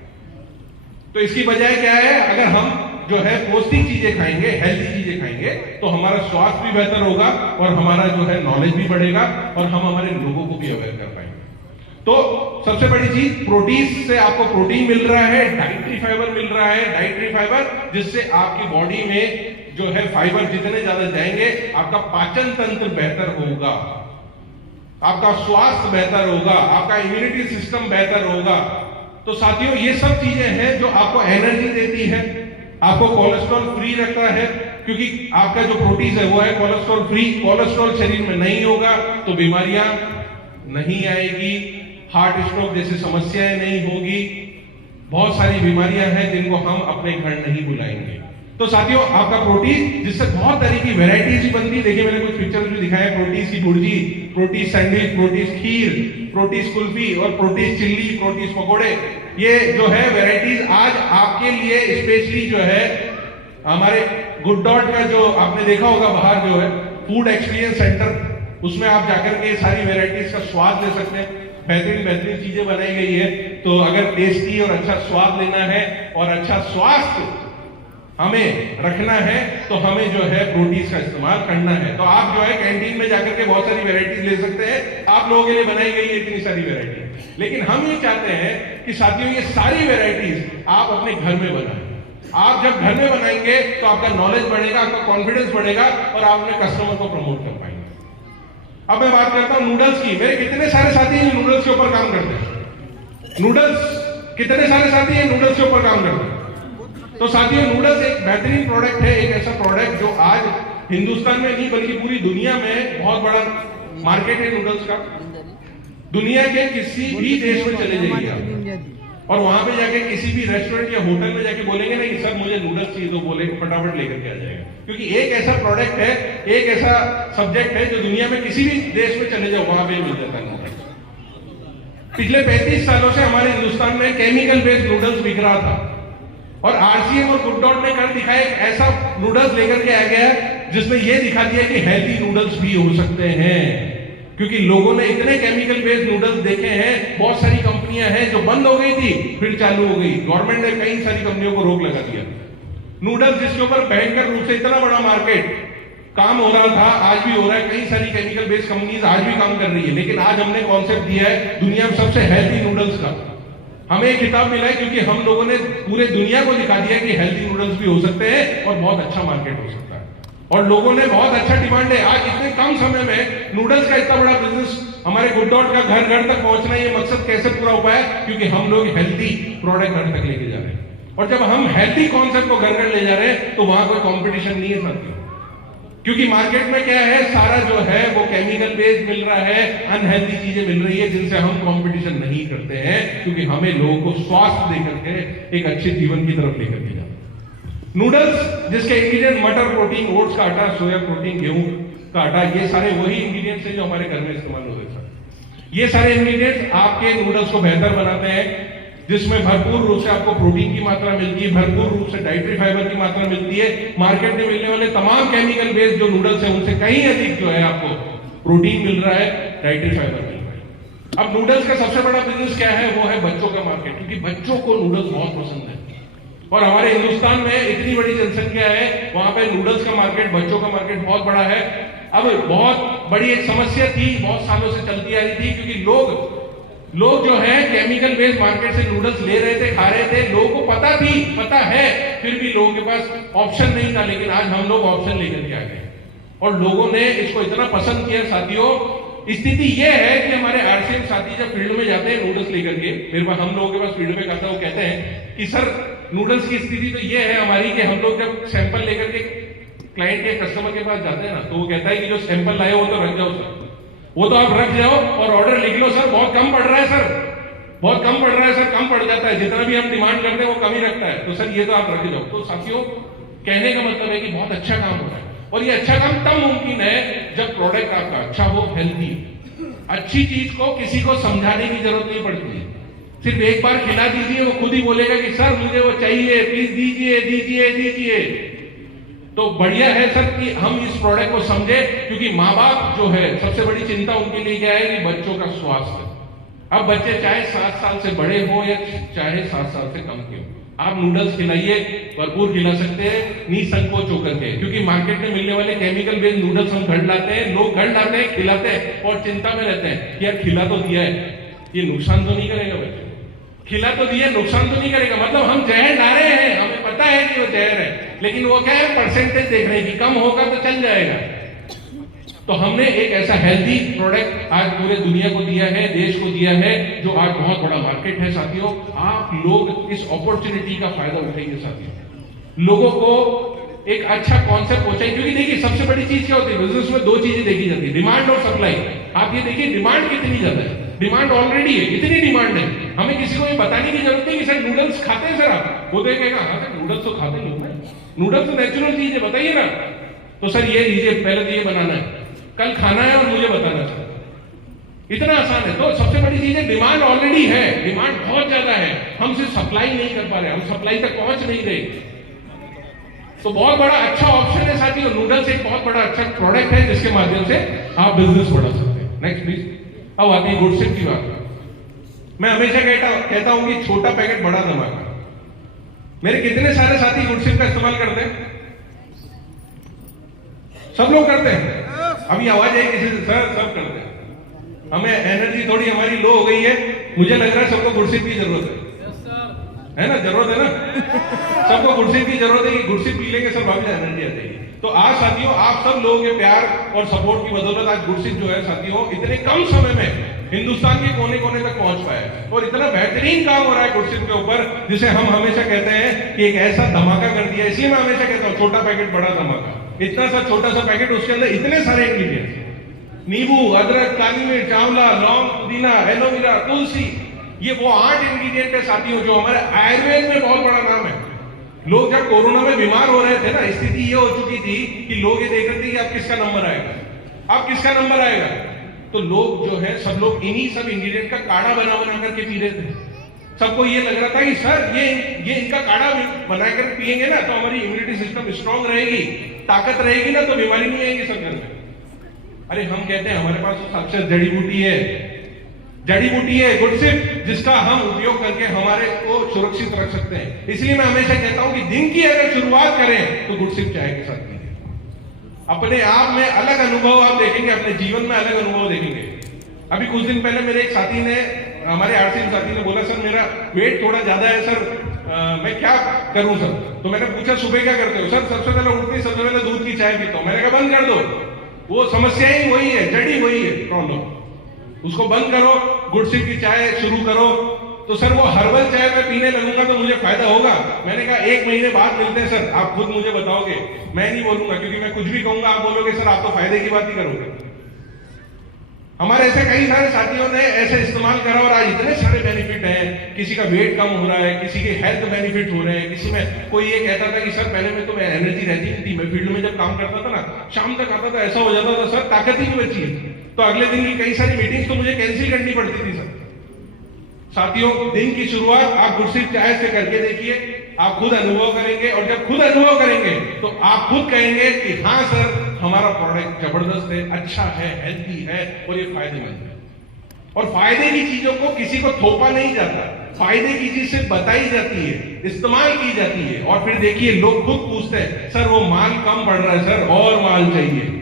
तो इसकी बजाय क्या है, अगर हम जो है पौष्टिक चीजें खाएंगे, हेल्दी चीजें खाएंगे, तो हमारा स्वास्थ्य भी बेहतर होगा और हमारा जो है नॉलेज भी बढ़ेगा और हम हमारे लोगों को भी अवेयर कर पाएंगे। तो सबसे बड़ी चीज, प्रोटीन से आपको प्रोटीन मिल रहा है, डाइटरी फाइबर मिल रहा है, डाइटरी फाइबर जिससे आपकी बॉडी में जो है फाइबर जितने ज्यादा जाएंगे आपका पाचन तंत्र बेहतर होगा, आपका स्वास्थ्य बेहतर होगा, आपका इम्यूनिटी सिस्टम बेहतर होगा। तो साथियों, ये सब चीजें हैं जो आपको एनर्जी देती है, आपको कोलेस्ट्रॉल फ्री रखता है, क्योंकि आपका जो प्रोटीन है वो है कोलेस्ट्रॉल फ्री। कोलेस्ट्रॉल शरीर में नहीं होगा तो बीमारियां नहीं आएगी, हार्ट स्ट्रोक जैसी समस्याएं नहीं होगी, बहुत सारी बीमारियां हैं जिनको हम अपने घर नहीं बुलाएंगे। तो साथियों, आपका प्रोटीन जिससे बहुत तरह की वेराइटीज बनती, देखिए मैंने कुछ पिक्चर भी दिखाया, प्रोटीन की भुर्जी, प्रोटीन सैंडविच, प्रोटीन खीर, प्रोटीन कुल्फी और प्रोटीन चिल्ली, प्रोटीन पकोड़े, ये जो है वेराइटीज आज आपके लिए स्पेशली जो है हमारे गुड डॉट का जो आपने देखा होगा बाहर जो है फूड एक्सपीरियंस सेंटर, उसमें आप जाकर के सारी वेराइटीज का स्वाद ले सकते हैं। बेहतरीन बेहतरीन चीजें बनाई गई है। तो अगर टेस्टी और अच्छा स्वाद लेना है और अच्छा स्वास्थ्य हमें रखना है तो हमें जो है प्रोटीन का इस्तेमाल करना है। तो आप जो है कैंटीन में जाकर के बहुत सारी वेराइटीज ले सकते हैं, आप लोगों के लिए बनाई गई है इतनी सारी वेराइटी। लेकिन हम ये चाहते हैं कि साथियों ये सारी वेराइटीज आप अपने घर में बनाएं। आप जब घर में बनाएंगे तो आपका नॉलेज बढ़ेगा, आपका कॉन्फिडेंस बढ़ेगा और आप अपने कस्टमर को प्रमोट कर पाएंगे। अब मैं बात करता हूं नूडल्स की। मेरे कितने सारे साथी हैं नूडल्स के ऊपर काम करते हैं? नूडल्स, कितने सारे साथी हैं नूडल्स के ऊपर काम करते हैं? तो साथियों, नूडल्स एक बेहतरीन प्रोडक्ट है, एक ऐसा प्रोडक्ट जो आज हिंदुस्तान में नहीं बल्कि पूरी दुनिया में बहुत बड़ा मार्केट है नूडल्स का। दुनिया के किसी भी देश में चले जाइए और वहां पे जाके किसी भी रेस्टोरेंट या होटल में जाके बोलेंगे ना कि सर मुझे नूडल्स चाहिए, तो बोले फटाफट लेकर के आ जाएगा। क्योंकि एक ऐसा प्रोडक्ट है, एक ऐसा सब्जेक्ट है जो दुनिया में किसी भी देश में चले जाओ वहां पे मिल जाता है नूडल्स। पिछले 35 सालों से हमारे हिंदुस्तान में केमिकल बेस्ड नूडल्स बिक रहा था और आरसीएम और गुड डॉट ने कर दिखाया एक ऐसा नूडल्स लेकर के आ गया जिसमें यह दिखा दिया कि हेल्दी नूडल्स भी हो सकते हैं। क्योंकि लोगों ने इतने केमिकल बेस्ड नूडल्स देखे हैं, बहुत सारी कंपनियां हैं जो बंद हो गई थी फिर चालू हो गई, गवर्नमेंट ने कई सारी कंपनियों को रोक लगा दिया। नूडल्स जिसके ऊपर भयंकर रूप से इतना बड़ा मार्केट काम हो रहा था, आज भी हो रहा है, कई सारी केमिकल बेस्ड कंपनीज आज भी काम कर रही है। लेकिन आज हमने कॉन्सेप्ट दिया है दुनिया में सबसे हेल्दी नूडल्स का। हमें एक खिताब मिला है क्योंकि हम लोगों ने पूरे दुनिया को दिखा दिया कि हेल्दी नूडल्स भी हो सकते हैं और बहुत अच्छा मार्केट हो सकता है और लोगों ने बहुत अच्छा डिमांड है। आज इतने कम समय में नूडल्स का इतना बड़ा बिजनेस हमारे गुड डॉट का घर घर तक पहुंचना, ये मकसद कैसे पूरा हुआ है? क्योंकि हम लोग हेल्दी प्रोडक्ट घर तक लेके जा रहे हैं और जब हम हेल्दी कॉन्सेप्ट को घर घर ले जा रहे हैं तो वहां कोई कॉम्पिटिशन नहीं है साथियों। क्योंकि मार्केट में क्या है, सारा जो है वो केमिकल बेस्ड मिल रहा है, अनहेल्दी चीजें मिल रही है जिनसे हम कंपटीशन नहीं करते हैं, क्योंकि हमें लोगों को स्वास्थ्य देकर के एक अच्छे जीवन की तरफ लेकर के जाना। नूडल्स जिसके इंग्रेडिएंट मटर प्रोटीन, ओट्स का आटा, सोया प्रोटीन, गेहूं का आटा, ये सारे वही इंग्रेडिएंट्स हैं जो हमारे घर में इस्तेमाल हो रहे हैं। ये सारे इंग्रेडिएंट्स आपके नूडल्स को बेहतर बनाते हैं, जिसमें भरपूर रूप से आपको प्रोटीन की मात्रा मिलती है, भरपूर रूप से डाइटरी फाइबर की मात्रा मिलती है। मार्केट में मिलने वाले तमाम केमिकल बेस्ड जो नूडल्स हैं उनसे कहीं अधिक जो है आपको प्रोटीन मिल रहा है, डाइटरी फाइबर मिल रहा है। अब नूडल्स का सबसे बड़ा बिजनेस क्या है? वो है बच्चों का मार्केट, क्योंकि बच्चों को नूडल्स बहुत पसंद है और हमारे हिंदुस्तान में इतनी बड़ी जनसंख्या है, वहां पे नूडल्स का मार्केट, बच्चों का मार्केट बहुत बड़ा है। अब बहुत बड़ी एक समस्या थी, बहुत सालों से चलती आ रही थी, क्योंकि लोग जो है केमिकल बेस्ड मार्केट से नूडल्स ले रहे थे, खा रहे थे। लोगों को पता है, फिर भी लोगों के पास ऑप्शन नहीं था। लेकिन आज हम लोग ऑप्शन लेकर के आ गए और लोगों ने इसको इतना पसंद किया। साथियों, स्थिति यह है कि हमारे आरसीएम साथी जब फील्ड में जाते हैं नूडल्स लेकर के, मेरे पास हम लोगों के पास फील्ड में आता है, वो कहते हैं कि सर नूडल्स की स्थिति तो यह है हमारी कि हम लोग जब सैंपल लेकर के क्लाइंट के कस्टमर के पास जाते हैं ना, तो वो कहता है कि जो सैंपल लाए वो तो रख जाओ सर, वो तो आप रख जाओ और ऑर्डर लिख लो सर, बहुत कम पड़ रहा है सर, बहुत कम पड़ रहा है सर, कम पड़ जाता है, जितना भी हम डिमांड करते हैं वो कम ही रखता है, तो सर ये तो आप रख जाओ। तो साथियों, कहने का मतलब है कि बहुत अच्छा काम हो रहा है। और ये अच्छा काम तब मुमकिन है जब प्रोडक्ट आपका अच्छा हो, हेल्दी। अच्छी चीज को किसी को समझाने की जरूरत नहीं पड़ती है, सिर्फ एक बार खिला दीजिए, वो खुद ही बोलेगा कि सर मुझे वो चाहिए, प्लीज दीजिए दीजिए दीजिए। तो बढ़िया है सर कि हम इस प्रोडक्ट को समझे, क्योंकि माँ बाप जो है सबसे बड़ी चिंता उनके लिए क्या है कि बच्चों का स्वास्थ्य। अब बच्चे चाहे 7 साल से बड़े हो या चाहे 7 साल से कम के हो, आप नूडल्स खिलाइए, भरपूर खिला सकते हैं निसंकोच होकर के, क्योंकि मार्केट में मिलने वाले केमिकल बेस्ड नूडल्स हम घर लाते हैं, लोग घर लाते हैं, खिलाते हैं और चिंता में रहते हैं कि यार खिला तो दिया है, ये नुकसान तो नहीं करेगा बच्चे, खिला तो दिया नुकसान तो नहीं करेगा। मतलब हम जहर ला रहे हैं, हमें पता है कि वो जहर है, लेकिन वो क्या है परसेंटेज देख रहे हैं कि कम होगा तो चल जाएगा। तो हमने एक ऐसा हेल्दी प्रोडक्ट आज पूरे दुनिया को दिया है, देश को दिया है, जो आज बहुत बड़ा मार्केट है साथियों। आप लोग इस अपॉर्चुनिटी का फायदा उठाइए साथियों, लोगों को एक अच्छा कॉन्सेप्ट पहुंचाइए, क्योंकि देखिए सबसे बड़ी चीज क्या होती है बिजनेस में, 2 चीजें देखी जाती है, डिमांड और सप्लाई। आप ये देखिए डिमांड कितनी ज्यादा है, डिमांड ऑलरेडी है, इतनी डिमांड है, हमें किसी को ये बताने की जरूरत नहीं कि सर नूडल्स खाते हैं सर आप, वो देखेगा हाँ सर नूडल्स तो खाते लोग हैं, नूडल्स तो नेचुरल चीज है, बताइए ना। तो सर ये लीजिए, पहले तो ये बनाना है, कल खाना है और मुझे बताना है, इतना आसान है। तो सबसे बड़ी चीज है डिमांड ऑलरेडी है, डिमांड बहुत ज्यादा है, हम सिर्फ सप्लाई नहीं कर पा रहे, हम सप्लाई तक पहुंच नहीं रहे। तो बहुत बड़ा अच्छा ऑप्शन है साथियों, नूडल्स एक बहुत बड़ा अच्छा प्रोडक्ट है जिसके माध्यम से आप बिजनेस बढ़ा सकते हैं। Next please. अब आती है गुडसिप की बात। मैं हमेशा कहता हूं कि छोटा पैकेट बड़ा धमाका। मेरे कितने सारे साथी गुडसिप का इस्तेमाल करते हैं? सब लोग करते हैं। अभी आवाज आई किसी से, सर सब करते हैं। हमें एनर्जी थोड़ी हमारी लो हो गई है, मुझे लग रहा है सबको गुडसिप की जरूरत है ना? जरूरत है ना? सबको गुडसिप की जरूरत है कि गुडसिप पी लेंगे सब वापस एनर्जी आ जाएगी। तो आज साथियों आप सब लोगों के प्यार और सपोर्ट की बदौलत आज गुडसिप जो है साथियों इतने कम समय में हिंदुस्तान के कोने कोने तक पहुंच पाया है, और इतना बेहतरीन काम हो रहा है गुडसिप के ऊपर, जिसे हम हमेशा कहते हैं कि एक ऐसा धमाका कर दिया। इसलिए मैं हमेशा कहता हूं छोटा पैकेट बड़ा धमाका। इतना सा छोटा सा पैकेट, उसके अंदर इतने सारे इंग्रेडिएंट्स, नींबू, अदरक, काली मिर्च, आंवला, लौंग, पुदीना, एलोवेरा, तुलसी, ये वो 8 इंग्रेडिएंट है साथियों जो हमारे आयुर्वेद में बहुत बड़ा नाम है। लोग जब कोरोना में बीमार हो रहे थे ना, स्थिति ये हो चुकी थी कि लोग ये देख रहे थे कि अब किसका नंबर आएगा, अब किसका नंबर आएगा। तो लोग जो है सब लोग इन्हीं सब इंग्रेडिएंट का काढ़ा बना करके पी रहे थे। सबको ये लग रहा था कि सर ये इनका काढ़ा बनाकर पिएंगे ना तो हमारी इम्यूनिटी सिस्टम स्ट्रांग रहेगी, ताकत रहेगी ना, तो बीमारी नहीं आएगी सब घर में। अरे हम कहते हैं हमारे पास तो साक्षात जड़ी बूटी है, जड़ी बूटी है गुडसिप, जिसका हम उपयोग करके हमारे को सुरक्षित रख सकते हैं। इसलिए मैं हमेशा कहता हूं कि दिन की अगर शुरुआत करें तो गुडसिप चाय के साथ कीजिए। अपने आप में अलग अनुभव आप देखेंगे, अपने जीवन में अलग अनुभव देखेंगे। अभी कुछ दिन पहले मेरे एक साथी ने, हमारे आरसीएम साथी ने बोला सर मेरा वेट थोड़ा ज्यादा है सर, मैं क्या करूं सर? तो मैंने पूछा सुबह क्या करते हो? सर सबसे पहले उठते ही सबसे पहले दूध की चाय पीता हूं। मैंने कहा बंद कर दो, वो समस्या ही वही है, जड़ी वही है प्रॉब्लम, उसको बंद करो, गुडसिप की चाय शुरू करो। तो सर वो हर्बल चाय मैं पीने लगूंगा तो मुझे फायदा होगा? मैंने कहा 1 महीने बाद मिलते हैं सर, आप खुद मुझे बताओगे, मैं नहीं बोलूंगा, क्योंकि मैं कुछ भी कहूंगा आप बोलोगे सर आप तो फायदे की बात ही करोगे। हमारे ऐसे कई सारे साथियों ने ऐसे इस्तेमाल करा और आज इतने सारे बेनिफिट हैं। किसी का वेट कम हो रहा है, किसी के हेल्थ बेनिफिट हो रहे हैं, किसी में कोई ये कहता था कि सर पहले में तो मैं एनर्जी रहती नहीं थी, मैं फील्ड में जब काम करता था ना शाम तक आता था, ऐसा हो जाता था सर ताकत ही नहीं बची है, तो अगले दिन की कई सारी मीटिंग्स तो मुझे कैंसिल करनी पड़ती थी सर। साथियों दिन की शुरुआत आप गुडसिप चाय से करके देखिए, आप खुद अनुभव करेंगे, और जब खुद अनुभव करेंगे तो आप खुद कहेंगे कि हाँ सर हमारा प्रोडक्ट जबरदस्त है, अच्छा है, हेल्दी है और ये फायदेमंद है। और फायदे की चीजों को किसी को थोपा नहीं जाता, फायदे की चीज सिर्फ बताई जाती है, इस्तेमाल की जाती है, और फिर देखिए लोग खुद पूछते हैं सर वो माल कम पड़ रहा है सर, और माल चाहिए।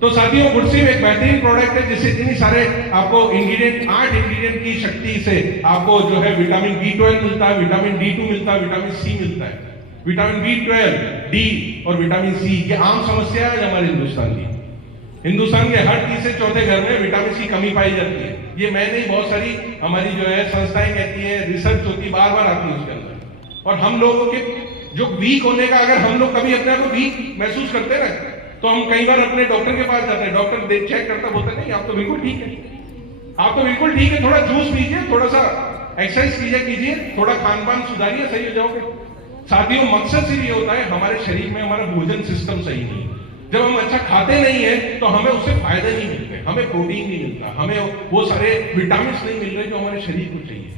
तो साथियों गुडसिप एक बेहतरीन प्रोडक्ट है जिससे इतनी सारे आपको इंग्रेडिएंट, 8 इंग्रेडिएंट की शक्ति से आपको जो है विटामिन B12 मिलता है, विटामिन D2 मिलता है, विटामिन C मिलता है। विटामिन B12, D और विटामिन C ये आम समस्या है हमारे हिंदुस्तान की। हिंदुस्तान के हर तीसरे चौथे घर में विटामिन C कमी पाई जाती है। ये मैं नहीं, बहुत सारी हमारी जो है संस्थाएं कहती है, रिसर्च होती, बार बार आती है उसके अंदर। और हम लोगों के जो वीक होने का, अगर हम लोग कभी अपने आप को वीक महसूस करते हैं ना, तो हम कई बार अपने डॉक्टर के पास जाते हैं, डॉक्टर चेक करता, बोलता नहीं आप तो बिल्कुल ठीक है, आप तो बिल्कुल ठीक है, थोड़ा जूस पीजिए, थोड़ा सा एक्सरसाइज कीजिए, थोड़ा खान पान सुधारिए, सही हो जाओगे। साथियों, मकसद सिर्फ ये होता है हमारे शरीर में हमारा भोजन सिस्टम सही नहीं है। जब हम अच्छा खाते नहीं है तो हमें उससे फायदे नहीं मिलते, हमें प्रोटीन नहीं मिलता, हमें वो सारे विटामिन नहीं मिल रहे जो हमारे शरीर को चाहिए।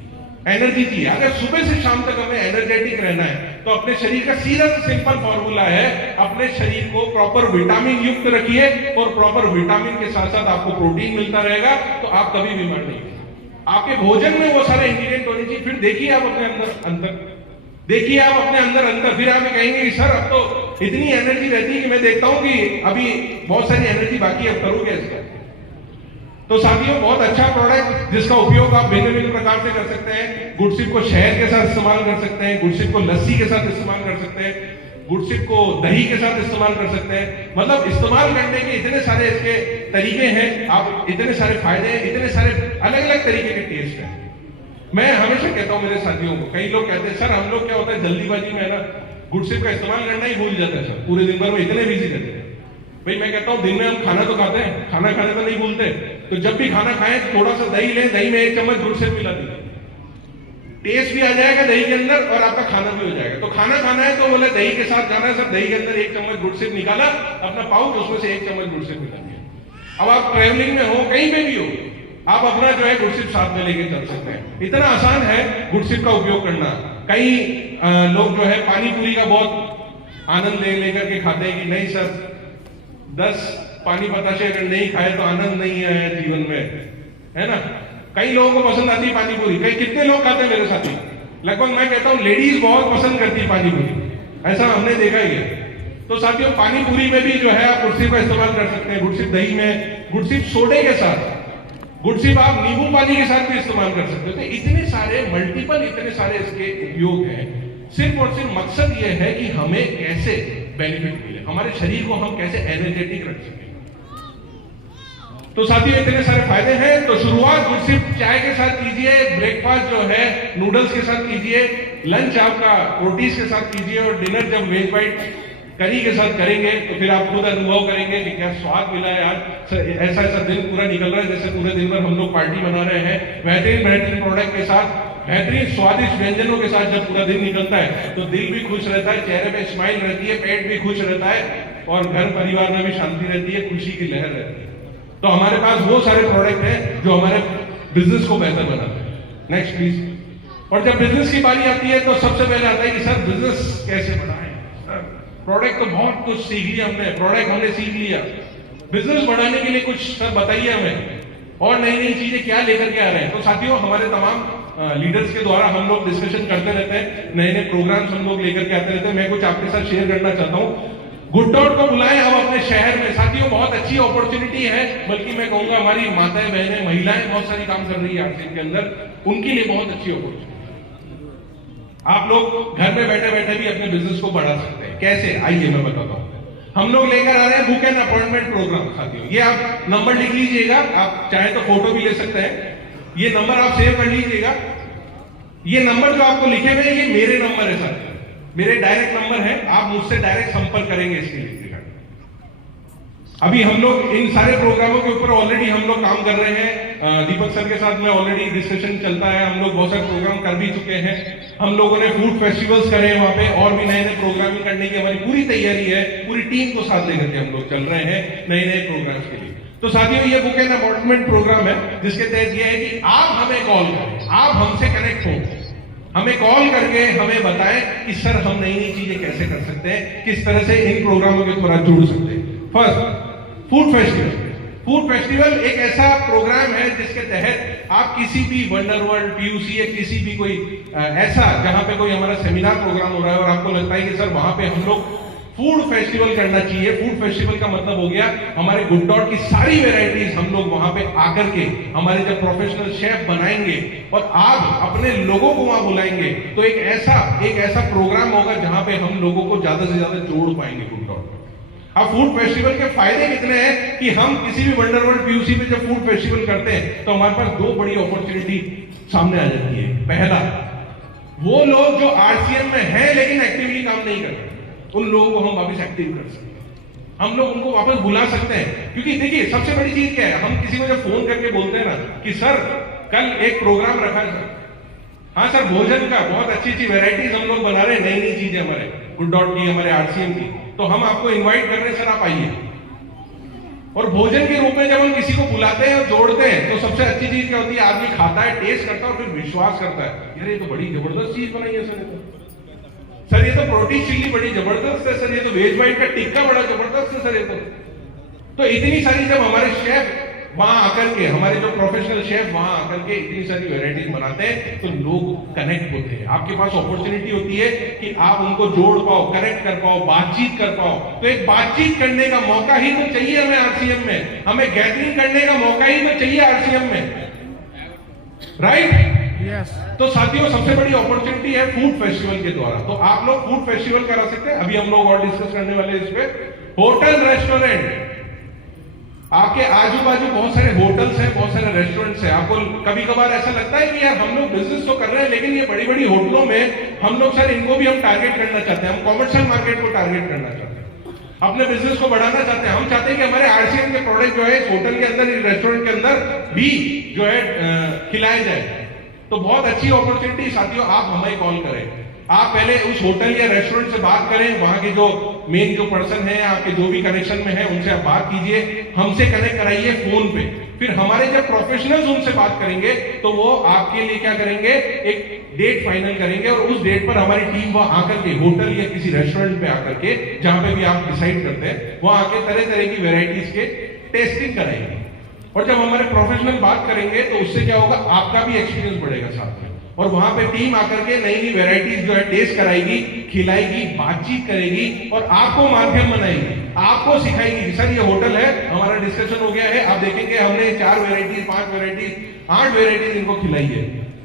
एनर्जी चाहिए। अगर सुबह से शाम तक हमें एनर्जेटिक रहना है तो अपने शरीर का सीधा सा सिंपल फॉर्मूला है, अपने शरीर को प्रॉपर विटामिन युक्त रखिए और प्रॉपर विटामिन के साथ साथ आपको प्रोटीन मिलता रहेगा तो आप कभी बीमार नहीं होंगे। आपके भोजन में वो सारे इंग्रेडिएंट होने चाहिए। फिर देखिए आप अपने अंदर देखिए आप अपने अंदर फिर आप कहेंगे कि सर अब तो इतनी एनर्जी रहती है कि मैं देखता हूं कि अभी बहुत सारी एनर्जी बाकी है, अब करूंगे इसका। तो साथियों, बहुत अच्छा प्रोडक्ट जिसका उपयोग आप भिन्न भिन्न प्रकार से कर सकते हैं। गुड़सिप को शहद के साथ इस्तेमाल कर सकते हैं, गुड़सिप को लस्सी के साथ इस्तेमाल कर सकते हैं, गुड़सिप को दही के साथ इस्तेमाल कर सकते हैं। मतलब इस्तेमाल करने के इतने सारे इसके तरीके हैं, आप इतने सारे फायदे हैं, इतने सारे अलग अलग तरीके के टेस्ट हैं। मैं हमेशा कहता हूं मेरे साथियों को, कई लोग कहते हैं सर हम लोग क्या होता है जल्दीबाजी में है ना गुड़सिप का इस्तेमाल करना ही भूल जाता है सर, पूरे दिन भर में इतने बिजी रहते हैं। भाई मैं कहता हूं दिन में हम खाना तो खाते हैं, खाना खाने तो नहीं भूलते, तो जब भी खाना खाएं थोड़ा सा दही लें, दही में 1 चम्मच गुड़सिप मिला दीजिए, टेस्ट भी आ जाएगा दही के अंदर और आपका खाना भी हो जाएगा। तो खाना खाना है तो बोले दही के साथ जाना है सर, दही के अंदर 1 चम्मच गुड़सिप निकाला, अपना पाउच उसमें से 1 चम्मच गुड़सिप मिला दिया। अब आप ट्रेवलिंग में हो, कहीं पे भी हो, आप अपना जो है गुड़सिप साथ में लेके चल सकते हैं। इतना आसान है गुड़सिप का उपयोग करना। कई लोग जो है पानी पूरी का बहुत आनंद लेकर के खाते हैं कि नहीं सर 10 पानी बताशे अगर नहीं खाए तो आनंद नहीं है जीवन में, है ना। कई लोगों को पसंद आती है पानी पूरी, कई कितने लोग खाते हैं मेरे साथी, लगभग मैं कहता हूं लेडीज बहुत पसंद करती है पानी पूरी, ऐसा हमने देखा ही है। तो साथियों, पानी पूरी में भी जो है आप गुड़सिप का इस्तेमाल कर सकते हैं, गुड़सिप दही में, गुड़सिप सोडे के साथ, गुड़सिप आप नींबू पानी के साथ भी इस्तेमाल कर सकते हो। इतने सारे इतने सारे इसके उपयोग हैं। सिर्फ और सिर्फ मकसद यह है कि हमें कैसे बेनिफिट मिले, हमारे शरीर को हम कैसे एनर्जेटिक रख सकें। तो साथियों, इतने सारे फायदे हैं। तो शुरुआत गुड़सिप चाय के साथ कीजिए, ब्रेकफास्ट जो है नूडल्स के साथ कीजिए, लंच आपका रोटीज के साथ कीजिए और डिनर जब वेज वाइट करी के साथ करेंगे तो फिर आप खुद अनुभव करेंगे कि क्या स्वाद मिला है आज। ऐसा दिन पूरा निकल रहा है जैसे पूरे दिन भर हम लोग पार्टी मना रहे हैं। बेहतरीन प्रोडक्ट के साथ, बेहतरीन स्वादिष्ट व्यंजनों के साथ जब पूरा दिन निकलता है तो दिल भी खुश रहता है, चेहरे पे स्माइल रहती है, पेट भी खुश रहता है और घर परिवार में भी शांति रहती है, खुशी की लहर रहती है। तो हमारे पास वो सारे प्रोडक्ट हैं जो हमारे बिजनेस को बेहतर बनाते हैं। Next please. और जब बिजनेस की बारी आती है तो सबसे पहले आता है कि सर बिजनेस कैसे बढ़ाएं। प्रोडक्ट तो बहुत कुछ सीख लिया हमने, प्रोडक्ट हमने सीख लिया, बिजनेस बढ़ाने के लिए कुछ सर बताइए हमें और नई नई चीजें क्या लेकर के आ रहे हैं। तो साथियों, हमारे तमाम लीडर्स के द्वारा हम लोग डिस्कशन करते रहते हैं, नए नए प्रोग्राम्स हम लोग लेकर के आते रहते हैं। मैं कुछ आपके साथ शेयर करना चाहता हूँ। गुडडॉट को बुलाएं हम अपने शहर में। साथियों, बहुत अच्छी अपॉर्चुनिटी है, बल्कि मैं कहूंगा हमारी माताएं बहनें महिलाएं बहुत सारी काम कर रही है आरसीएम के अंदर, उनके लिए बहुत अच्छी अपॉर्चुनिटी। आप लोग घर में बैठे बैठे भी अपने बिजनेस को बढ़ा सकते हैं। कैसे, आइए मैं बताता हूं। हम लोग लेकर आ रहे हैं बुक एंड अपॉइंटमेंट प्रोग्राम। साथियों, ये आप नंबर लिख लीजिएगा, आप चाहे तो फोटो भी ले सकते हैं, ये नंबर आप सेव कर लीजिएगा। ये नंबर जो आपको लिखे हुए हैं ये मेरे नंबर है साथियों, मेरे डायरेक्ट नंबर है, आप मुझसे डायरेक्ट संपर्क करेंगे इसके लिए। अभी हम लोग इन सारे प्रोग्रामों के ऊपर ऑलरेडी हम लोग काम कर रहे हैं। दीपक सर के साथ में ऑलरेडी डिस्कशन चलता है, हम लोग बहुत सारे प्रोग्राम कर भी चुके हैं। हम लोगों ने फूड फेस्टिवल्स करे वहां पे, और भी नए नए प्रोग्रामिंग करने की हमारी पूरी तैयारी है। पूरी टीम को साथ लेकर के हम लोग चल रहे हैं नए नए प्रोग्राम्स के लिए। तो साथियों, ये बुक एंड अपॉइंटमेंट प्रोग्राम है जिसके तहत ये है कि आप हमें कॉल करें, आप हमसे कनेक्ट हो, हमें कॉल करके हमें बताएं कि सर हम नई नई चीजें कैसे कर सकते हैं, किस तरह से इन प्रोग्रामों के थोड़ा जुड़ सकते हैं। First, food festival. Food festival एक ऐसा प्रोग्राम है जिसके तहत आप किसी भी वंडर वर्ल्ड, पीयूसी या किसी भी कोई ऐसा जहां पे कोई हमारा सेमिनार प्रोग्राम हो रहा है और आपको लगता है कि सर वहां पे हम लोग फूड फेस्टिवल करना चाहिए। फूड फेस्टिवल का मतलब हो गया हमारे गुडडॉट की सारी वेराइटीज हम लोग वहां पे आकर के हमारे जब प्रोफेशनल शेफ बनाएंगे और आप अपने लोगों को वहां बुलाएंगे तो एक ऐसा प्रोग्राम होगा जहां पे हम लोगों को ज्यादा से ज्यादा जोड़ पाएंगे गुडडॉट। अब फूड फेस्टिवल के फायदे कितने हैं कि हम किसी भी वंडर वर्ल्ड पीयूसी में जब फूड फेस्टिवल करते हैं तो हमारे पास 2 बड़ी अपॉर्चुनिटी सामने आ जाती है। पहला, वो लोग जो आरसीएम में हैं लेकिन एक्टिवली काम नहीं कर रहे, उन लोगों को हम वापस एक्टिव कर सकते हैं, हम लोग उनको वापस बुला सकते हैं। क्योंकि देखिए सबसे बड़ी चीज क्या है, हम किसी को जब फोन करके बोलते हैं ना कि सर कल एक प्रोग्राम रखा है सर, हाँ सर, भोजन का बहुत अच्छी अच्छी वेराइटीज हम लोग बना रहे हैं, नई नई चीजें हमारे गुड डॉट की, हमारे आरसीएम की, तो हम आपको इनवाइट कर रहे हैं सर, आप आइए। और भोजन के रूप में जब हम किसी को बुलाते हैं और जोड़ते हैं तो सबसे अच्छी चीज क्या होती है, आदमी खाता है, टेस्ट करता है और फिर विश्वास करता है, यार ये तो बड़ी जबरदस्त चीज बनाई है सर, ये तो प्रोटीन चिल्ली बड़ी जबरदस्त है सर, ये तो वेज वाइट का टिक्का बड़ा जबरदस्त है सर, ये तो इतनी सारी जब हमारे शेफ वहां आकर के, हमारे जो प्रोफेशनल शेफ वहां आकर के इतनी सारी वेराइटीज बनाते हैं तो लोग कनेक्ट होते हैं। आपके पास अपॉर्चुनिटी होती है कि आप उनको जोड़ पाओ, कनेक्ट कर पाओ, बातचीत कर पाओ। तो एक बातचीत करने का मौका ही तो चाहिए हमें आरसीएम में, हमें गैदरिंग करने का मौका ही तो चाहिए आरसीएम में, राइट? यस। तो साथियों, सबसे बड़ी अपॉर्चुनिटी है फूड फेस्टिवल के द्वारा। तो आप लोग फूड फेस्टिवल करा सकते हैं, अभी हम लोग और डिस्कस करने वाले इस पे। होटल रेस्टोरेंट, आपके आजू बाजू बहुत सारे होटल्स हैं, बहुत सारे रेस्टोरेंट्स हैं। आपको कभी कभार ऐसा लगता है कि यार हम लोग बिजनेस तो कर रहे हैं, लेकिन ये बड़ी बड़ी होटलों में हम लोग सर इनको भी हम टारगेट करना चाहते हैं, हम कॉमर्शियल मार्केट को टारगेट करना चाहते हैं, अपने बिजनेस को बढ़ाना चाहते हैं। हम चाहते हैं कि हमारे आरसीएम के प्रोडक्ट जो है इस होटल के अंदर, इस रेस्टोरेंट के अंदर भी जो है खिलाए जाए। तो बहुत अच्छी अपॉर्चुनिटी साथियों, आप हमें कॉल करें, आप पहले उस होटल या रेस्टोरेंट से बात करें, वहां के जो मेन जो पर्सन है, आपके जो भी कनेक्शन में है उनसे आप बात कीजिए, हमसे कनेक्ट कराइए फोन पे। फिर हमारे जब प्रोफेशनल्स उनसे बात करेंगे तो वो आपके लिए क्या करेंगे, एक डेट फाइनल करेंगे और उस डेट पर हमारी टीम वहां आकर के होटल या किसी रेस्टोरेंट पे आकर के, जहां पे भी आप डिसाइड करते हैं, वहां आके तरह तरह की वेराइटीज के टेस्टिंग कराएंगे। और जब हमारे प्रोफेशनल बात करेंगे तो उससे क्या होगा, आपका भी एक्सपीरियंस बढ़ेगा साथ में। और वहां पे टीम आकर के नई नई वेराइटीज जो है टेस्ट कराएगी, खिलाएगी, बातचीत करेगी और आपको माध्यम बनाएगी, आपको सिखाएगी। सर ये होटल है, हमारा डिस्कशन हो गया है, आप देखेंगे हमने 4 वेराइटीज, 5 वेराइटीज, 8 वेराइटीज इनको खिलाई है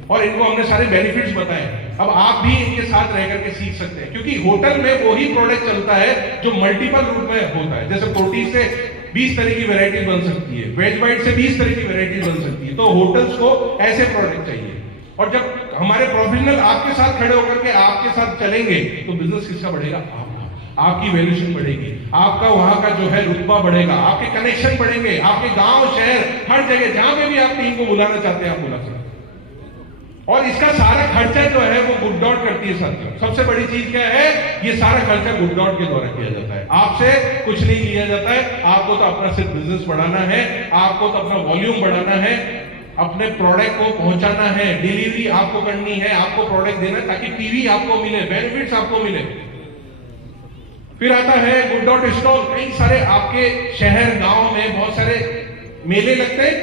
और इनको हमने सारे बेनिफिट्स बताए। अब आप भी इनके साथ रह करके सीख सकते हैं, क्योंकि होटल में वही प्रोडक्ट चलता है जो मल्टीपल रूप में होता है। जैसे प्रोटीन से 20 तरह की वेराइटीज बन सकती है, वेज वाइट से 20 तरह की वेराइटीज बन सकती है। तो होटल्स को ऐसे प्रोडक्ट चाहिए। और जब हमारे प्रोफेशनल आपके साथ खड़े होकर के आपके साथ चलेंगे तो बिजनेस किसका बढ़ेगा, आपका, आपकी वैल्यूएशन बढ़ेगी, आपका वहां का जो है रुतबा बढ़ेगा, आपके कनेक्शन बढ़ेंगे, आपके गांव शहर हर जगह जहां पे भी आप टीम को बुलाना चाहते हैं आप बुला सकते हैं। और इसका सारा खर्चा जो है वो गुड डॉट करती है साथियों। सबसे बड़ी चीज क्या है, ये सारा खर्चा गुड डॉट के द्वारा किया जाता है, आपसे कुछ नहीं लिया जाता है। आपको तो अपना सिर्फ बिजनेस बढ़ाना है, आपको तो अपना वॉल्यूम बढ़ाना है, अपने प्रोडक्ट को पहुंचाना है, डिलीवरी आपको करनी है, आपको प्रोडक्ट देना है ताकि पीवी आपको मिले, बेनिफिट्स आपको मिले। फिर आता है गुड डॉट स्टॉल। कई सारे आपके शहर गांव में बहुत सारे मेले लगते हैं,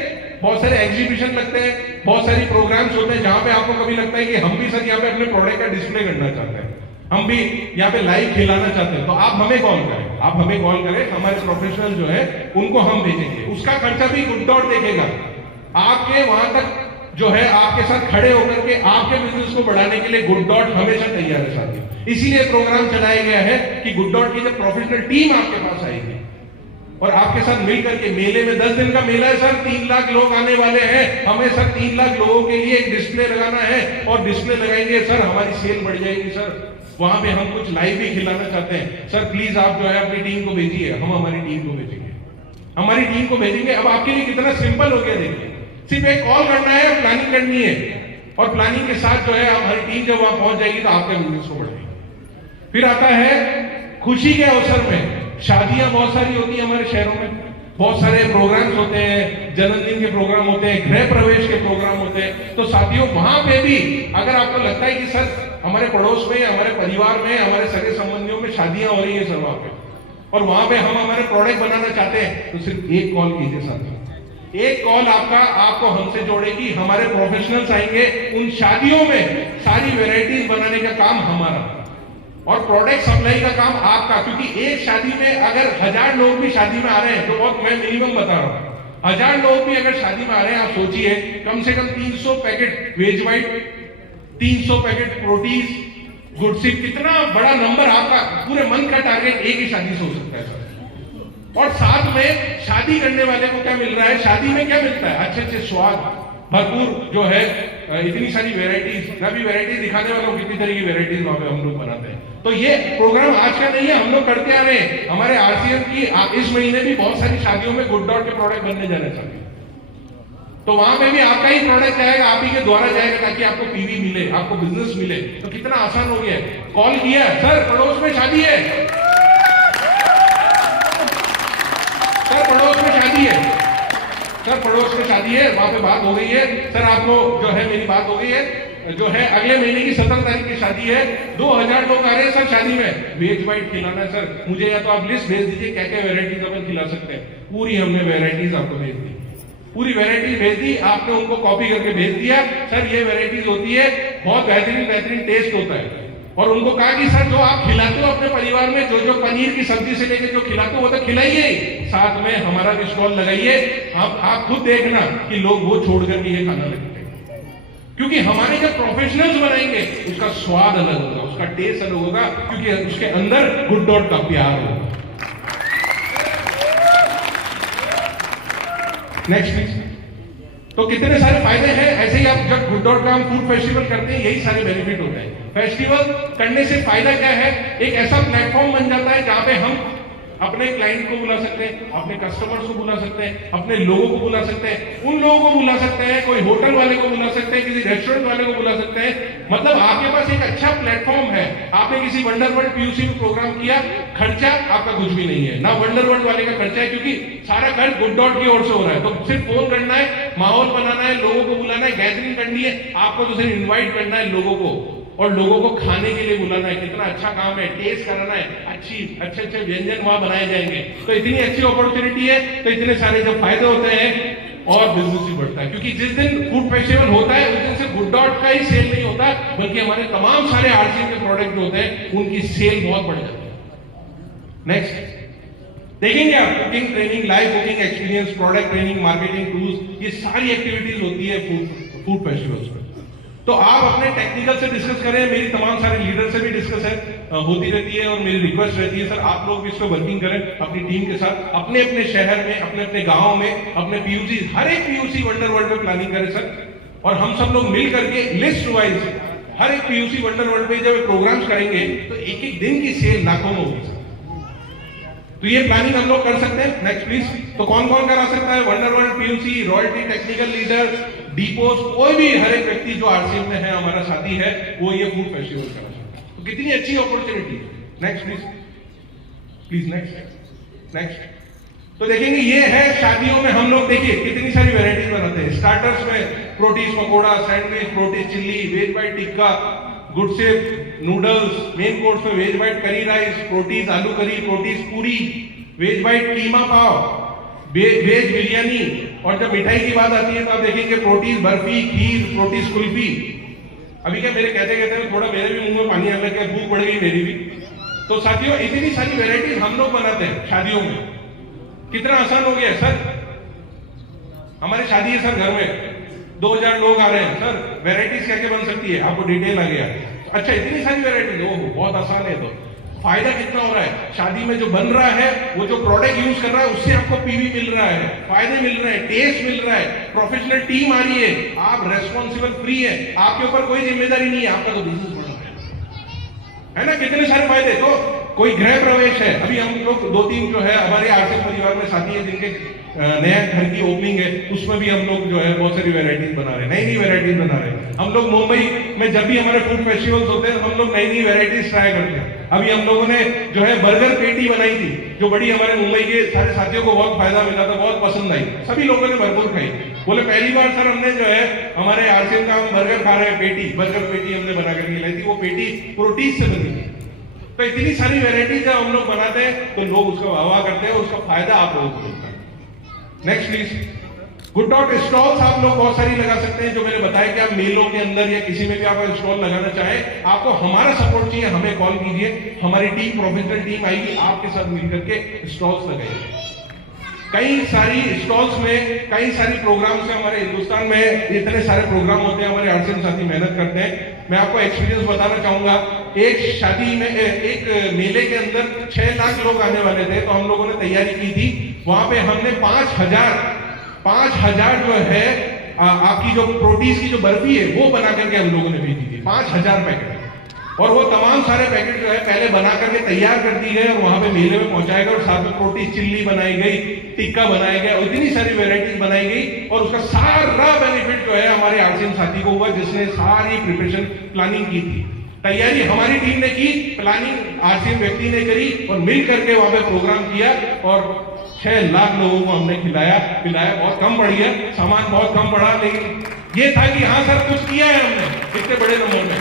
बहुत सारे एग्जीबिशन लगते हैं, बहुत सारी प्रोग्राम्स होते हैं जहां पे आपको कभी लगता है कि हम भी सर यहाँ पे अपने प्रोडक्ट का डिस्प्ले करना चाहते हैं, हम भी यहाँ पे लाइव खिलाना चाहते हैं। तो आप हमें कॉल करें, आप हमें कॉल करें, हमारे प्रोफेशनल जो है उनको हम भेजेंगे, उसका खर्चा भी गुड डॉट देखेगा। आपके वहां तक जो है आपके साथ खड़े होकर के आपके बिजनेस को बढ़ाने के लिए गुड डॉट हमेशा तैयार है साथियों। इसीलिए प्रोग्राम चलाया गया है कि गुड डॉट की जब प्रोफेशनल टीम आपके पास आएगी और आपके साथ मिलकर के, मेले में 10 दिन का मेला है सर, 3 लाख लोग आने वाले हैं, हमें सर 3 लाख लोगों के लिए एक डिस्प्ले लगाना है और डिस्प्ले लगाएंगे सर, हमारी सेल बढ़ जाएगी सर। वहां पे हम कुछ लाइव भी खिलाना चाहते हैं सर, प्लीज आप जो है अपनी टीम को भेजिए, हम हमारी टीम को भेजेंगे, हमारी टीम को भेजेंगे। अब आपके लिए कितना सिंपल हो गया देखिए, सिर्फ एक कॉल करना है, प्लानिंग करनी है और प्लानिंग के साथ जो है हमारी टीम जब वहां पहुंच जाएगी तो आपके बिजनेस को बढ़ेगी। फिर आता है खुशी के अवसर में, शादियां बहुत सारी होती है हमारे शहरों में, बहुत सारे प्रोग्राम्स होते हैं, जन्मदिन के प्रोग्राम होते हैं, गृह प्रवेश के प्रोग्राम होते हैं। तो साथियों वहां पे भी अगर आपको लगता है कि सर हमारे पड़ोस में, हमारे परिवार में, हमारे सगे संबंधियों में शादियां हो रही है सर वहां पे, और वहां पे हम हमारे प्रोडक्ट बनाना चाहते हैं, तो सिर्फ एक कॉल कीजिए साथियों, एक कॉल आपको हमसे जोड़ेगी, हमारे प्रोफेशनल्स आएंगे, उन शादियों में सारी वेराइटीज बनाने का काम हमारा और प्रोडक्ट सप्लाई का काम आपका। क्योंकि एक शादी में अगर 1000 लोग भी शादी में आ रहे हैं तो बहुत मैं मिनिमम बता रहा हूं, 1000 लोग भी अगर शादी में आ रहे हैं, आप सोचिए कम से कम 300 पैकेट वेज वाइट, 300 पैकेट प्रोटीज, गुडसिप, कितना बड़ा नंबर आपका पूरे मंथ का टारगेट एक ही शादी से हो सकता है सर। और साथ में शादी करने वाले को क्या मिल रहा है, शादी में क्या मिलता है, अच्छे अच्छे स्वाद, भरपूर जो है इतनी सारी वेराइटीज। मैं भी वेराइटीज दिखाने वाला हूँ, कितनी तरह की वेराइटीज वहां पे हम लोग बनाते हैं। तो ये प्रोग्राम आज का नहीं है, हम लोग करते आ रहे हैं। हमारे आरसीएम की इस महीने भी बहुत सारी शादियों में गुड डॉट के प्रोडक्ट बनने जाने चाहिए। तो वहां पे भी आपका ही प्रोडक्ट जाएगा, आप ही के द्वारा जाएगा ताकि आपको पीवी मिले, आपको बिजनेस मिले। तो कितना आसान हो गया है। कॉल किया, सर पड़ोस में शादी है, सर पड़ोस में शादी है, सर पड़ोस में शादी है, वहां पे बात हो गई है, सर आपको जो है मेरी बात हो गई है, जो है अगले महीने की 17 तारीख की शादी है, 2000 लोग आ रहे हैं सर शादी में, वेज वाइट खिलाना है सर, मुझे या तो आप लिस्ट भेज दीजिए क्या क्या वेराइटीज अपन खिला सकते हैं। पूरी हमने वेराइटीज आपको भेज दी, पूरी वेराइटीज भेज दी, आपने उनको कॉपी करके भेज दिया, सर ये वेराइटीज होती है, बहुत बेहतरीन टेस्ट होता है। और उनको कहा कि सर जो आप खिलाते हो अपने परिवार में, जो जो पनीर की सब्जी से लेकर जो खिलाते हो वो तो खिलाइए, साथ में हमारा भी स्टॉल लगाइए। आप खुद देखना कि लोग वो छोड़कर भी ये खाना लगते हैं, क्योंकि हमारे जब प्रोफेशनल्स बनाएंगे उसका स्वाद अलग होगा, उसका टेस्ट अलग होगा, क्योंकि उसके अंदर गुड डॉट का प्यार होगा। Next please. तो कितने सारे फायदे हैं, ऐसे ही आप जब गुड डॉट का हम फूड फेस्टिवल करते हैं यही सारे बेनिफिट होते हैं। फेस्टिवल करने से फायदा क्या है, एक ऐसा प्लेटफॉर्म बन जाता है जहां पे हम अपने क्लाइंट को बुला सकते हैं, अपने कस्टमर्स को बुला सकते हैं, अपने लोगों को बुला सकते हैं, उन लोगों को बुला सकते हैं, कोई होटल वाले को बुला सकते हैं, किसी रेस्टोरेंट वाले को बुला सकते हैं। मतलब आपके पास एक अच्छा प्लेटफॉर्म है। आपने किसी वंडरवर्ल्ड पीयूसी में प्रोग्राम किया, खर्चा आपका कुछ भी नहीं है, ना वंडरवर्ल्ड वाले का खर्चा है, क्योंकि सारा खर्च गुड डॉट की ओर से हो रहा है। तो सिर्फ फोन करना है, माहौल बनाना है, लोगों को बुलाना है, गैदरिंग करनी है, आपको तो सिर्फ इन्वाइट करना है लोगों को, और लोगों को खाने के लिए बुलाना है। कितना अच्छा काम है, टेस्ट कराना है, अच्छे व्यंजन वहां बनाए जाएंगे। तो इतनी अच्छी अपॉर्चुनिटी है, तो इतने सारे जब फायदे होते हैं और बिजनेस भी बढ़ता है, क्योंकि जिस दिन फूड फेस्टिवल होता है उस दिन सिर्फ गुड डॉट का ही सेल नहीं होता, बल्कि हमारे तमाम सारे आरसीएम के प्रोडक्ट जो होते हैं उनकी सेल बहुत बढ़ जाती है। नेक्स्ट देखेंगे आप, cooking training, live cooking experience, product training, marketing tools, ये सारी एक्टिविटीज होती है फूड फेस्टिवल्स में। तो आप अपने टेक्निकल से डिस्कस करें, मेरी तमाम सारे लीडर से भी डिस्कस होती रहती है, और मेरी रिक्वेस्ट रहती है सर आप लोग भी इस पर वर्किंग करें अपनी टीम के साथ, अपने अपने शहर में, अपने अपने गांव में, अपने पीयूसी, हर एक पीयूसी वंडर वर्ल्ड में प्लानिंग करें सर, और हम सब लोग मिल करके लिस्ट वाइज हर एक पीयूसी वंडर वर्ल्ड में जब प्रोग्राम्स करेंगे तो एक एक दिन की सेल लाखों में होगी। तो ये प्लानिंग हम लोग कर सकते हैं। Next please. तो कौन कौन करा सकता है, Wonder World PUC, royalty technical leader, डीपोज, कोई भी, हर एक व्यक्ति जो आरसीएम में है, हमारा साथी है, वो ये फूड फेस्टिवल करा सकता है। तो कितनी अच्छी अपॉर्चुनिटी है। Next please next. तो देखेंगे ये है शादियों में हम लोग, देखिए कितनी सारी वेराइटीज बनाते हैं। स्टार्टर्स में प्रोटीज पकोड़ा, सैंडविच, प्रोटीज chilli, veg white tikka, good shape noodles, main course में वेज वाइट करी राइस, प्रोटीज आलू करी, प्रोटीज puri, veg white keema pav, veg biryani, और जब मिठाई की बात आती है तो आप देखेंगे प्रोटीज बर्फी, खीर, प्रोटीज कुल्फी। अभी क्या मेरे कहते थोड़ा मेरे भी मुंह में पानी आने लग गया, भूख बढ़ गई मेरी भी। तो साथियों इतनी सारी वेराइटीज हम लोग बनाते हैं शादियों में, कितना आसान हो गया सर। हमारी शादी है सर, घर में 2000 लोग आ रहे हैं सर, वेराइटीज क्या क्या बन सकती है, आपको डिटेल आ गया। अच्छा इतनी सारी वेराइटीज, ओह बहुत आसान है। तो फायदा कितना हो रहा है, शादी में जो बन रहा है, वो जो प्रोडक्ट यूज कर रहा है उससे आपको पीवी मिल रहा है, फायदे मिल रहे हैं, टेस्ट मिल रहा है, प्रोफेशनल टीम आ रही है, आप रेस्पॉन्सिबल फ्री है, आपके ऊपर कोई जिम्मेदारी नहीं है, आपका तो बिजनेस बढ़ रहा है ना। कितने सारे फायदे। तो कोई गृह प्रवेश है, अभी हम लोग 2-3 जो है हमारे आर्थिक परिवार में साथी है जिनके नया घर की ओपनिंग है, उसमें भी हम लोग जो है बहुत सारी वेराइटीज बना रहे हैं, नई वेराइटीज बना रहे हैं। हम लोग मुंबई में जब भी हमारे फूड फेस्टिवल्स होते हैं हम लोग नई वेराइटीज ट्राई करते हैं। अभी हम लोगों ने जो है बर्गर पेटी बनाई थी, जो बड़ी हमारे मुंबई के सारे साथियों को बहुत फायदा मिला था, बहुत पसंद आई, सभी लोगों ने भरपूर खाई। बोले पहली बार सर हमने जो है हमारे आरसीएम का हम बर्गर खा रहे हैं, पेटी, बर्गर पेटी हमने बना करके लाई थी, वो पेटी प्रोटीज से बनी थी। तो इतनी सारी वेराइटीज जब हम लोग बनाते हैं तो लोग उसका वाह करते हैं, उसका फायदा आप लोगों को मिलता है। Next please. Good dot stalls आप लोग बहुत सारी लगा सकते हैं, जो मैंने बताया कि आप मेलों के अंदर या किसी में भी आप स्टॉल लगाना चाहें, आपको हमारा सपोर्ट चाहिए, हमें कॉल कीजिए, हमारी टीम, प्रोफेशनल टीम आएगी, आपके साथ मिलकर के स्टॉल्स लगाएगी। कई सारी स्टॉल्स में कई सारी प्रोग्राम्स हैं हमारे हिंदुस्तान में, इतने सारे प्रोग्राम होते हैं, हमारे आरसीएम साथी मेहनत करते हैं। मैं आपको एक्सपीरियंस बताना चाहूंगा, एक शादी में एक मेले के अंदर 6 लाख लोग आने वाले थे, तो हम लोगों ने तैयारी की थी, वहां पे हमने 5000 जो है आपकी जो प्रोटीज की जो बर्फी है वो बना करके हम लोगों ने भेजी थी, 5000 पैकेट। और वो तमाम सारे पैकेट जो है पहले बना करके तैयार कर दी गए और वहां पे मेले में पहुंचाया गया और साथ में रोटी चिल्ली बनाई गई, टिक्का बनाया गया, इतनी सारी वेराइटीज बनाई गई और उसका सारा बेनिफिट जो है हमारे आरसीएम साथी को हुआ जिसने सारी प्रिपरेशन प्लानिंग की थी। तैयारी हमारी टीम ने की, प्लानिंग आरसीएम व्यक्ति ने करी और मिल करके वहां पे प्रोग्राम किया और 6 लाख लोगों को हमने खिलाया पिलाया। बहुत कम पड़ गया, सामान बहुत कम पड़ा, लेकिन ये था कि हाँ सर कुछ किया है हमने इतने बड़े नंबर में।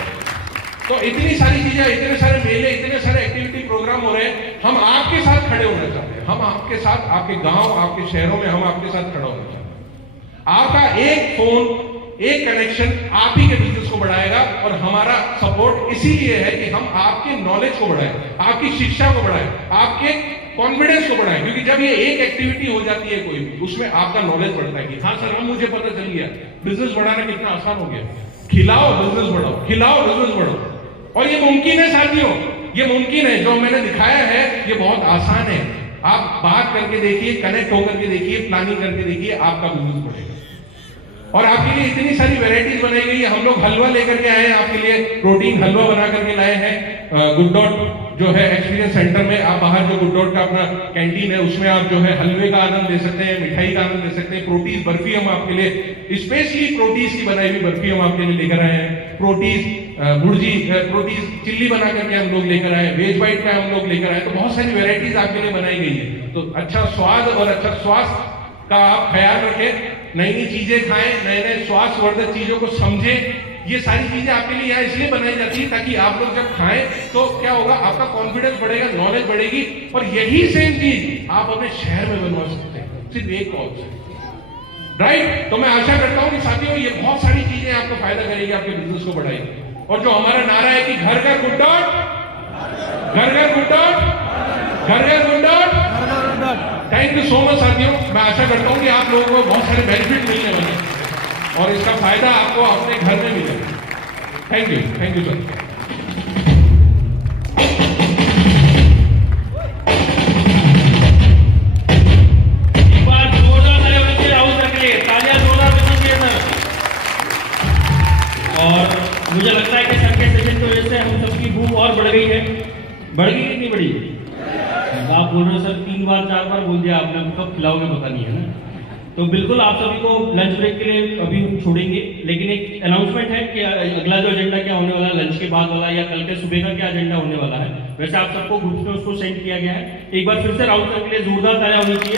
तो इतनी सारी चीजें, इतने सारे मेले, इतने सारे एक्टिविटी प्रोग्राम हो रहे हैं, हम आपके साथ खड़े होना चाहते हैं। हम आपके साथ, आपके गांव, आपके शहरों में हम आपके साथ खड़ा होना चाहते हैं। आपका एक फोन, एक कनेक्शन आप ही के बिजनेस को बढ़ाएगा और हमारा सपोर्ट इसीलिए है कि हम आपके नॉलेज को बढ़ाएं, आपकी शिक्षा को बढ़ाएं, आपके कॉन्फिडेंस को बढ़ाएं। क्योंकि जब ये एक एक्टिविटी हो जाती है कोई भी, उसमें आपका नॉलेज बढ़ता है कि हाँ सर, हम मुझे पता चल गया बिजनेस बढ़ाना कितना आसान हो गया। खिलाओ बिजनेस बढ़ाओ, खिलाओ बिजनेस बढ़ाओ। और ये मुमकिन है साथियों, ये मुमकिन है। जो मैंने दिखाया है ये बहुत आसान है। आप बात करके देखिए, कनेक्ट होकर के देखिए, प्लानिंग करके देखिए, आपका बिजनेस बढ़ेगा। और आपके लिए इतनी सारी वैरायटीज बनाई गई है। हम लोग हलवा लेकर के आए हैं आपके लिए, प्रोटीन हलवा बना करके लाए हैं। गुड डॉट जो है एक्सपीरियंस सेंटर में, आप बाहर जो गुड डॉट का अपना कैंटीन है उसमें आप जो है हलवे का आनंद ले सकते हैं, मिठाई का आनंद ले सकते हैं। प्रोटीज बर्फी हम आपके लिए, स्पेशली प्रोटीज की बनाई हुई बर्फी हम आपके लिए लेकर आए हैं। प्रोटीज भुर्जी, प्रोटीज चिल्ली बना करके हम लोग लेकर आए, वेज बाइट का हम लोग लेकर आए। तो बहुत सारी वेराइटीज आपके लिए बनाई गई है। तो अच्छा स्वाद और अच्छा स्वास्थ्य का आप ख्याल रखें, नई नई चीजें खाएं, नए नए स्वास्थ्यवर्धक चीजों को समझें। ये सारी चीजें आपके लिए यहाँ इसलिए बनाई जाती है ताकि आप लोग जब खाएं तो क्या होगा, आपका कॉन्फिडेंस बढ़ेगा, नॉलेज बढ़ेगी। और यही सेम चीज आप अपने शहर में बनवा सकते हैं सिर्फ एक कॉल से, राइट। तो मैं आशा करता हूं कि साथियों ये बहुत सारी चीजें आपको फायदा करेगी, आपके बिजनेस को बढ़ाएगी। और जो हमारा नारा है कि घर घर गुड डॉट, घर घर गुड डॉट, घर घर good dot. Thank you so much साथियों। मैं आशा करता हूं कि आप लोगों को बहुत सारे बेनिफिट मिलने वाले हैं और इसका फायदा आपको अपने घर में मिलेगा। Thank you sir. एक बार जोरदार तालियां बजाइए राहुल सर के लिए, तालियां जोरदार बजाइए सर। और मुझे लगता है कि सर के सेशन की वजह से हम सबकी भूख और बढ़ गई है। बढ़ गई कितनी बड़ी? आप बोल रहे हो सर 3 बार 4 बार बोल दिया आपने, कब खिलाओगे पता नहीं है ना। तो बिल्कुल आप सभी को लंच ब्रेक के लिए अभी छोड़ेंगे, लेकिन एक अनाउंसमेंट है कि अगला जो एजेंडा क्या होने वाला है, लंच के बाद वाला या कल के सुबह का क्या एजेंडा होने वाला है। वैसे आप सबको ग्रुप में उसको सेंड किया गया है। एक बार फिर से राहुल सर के लिए जोरदार तालियां होनी चाहिए।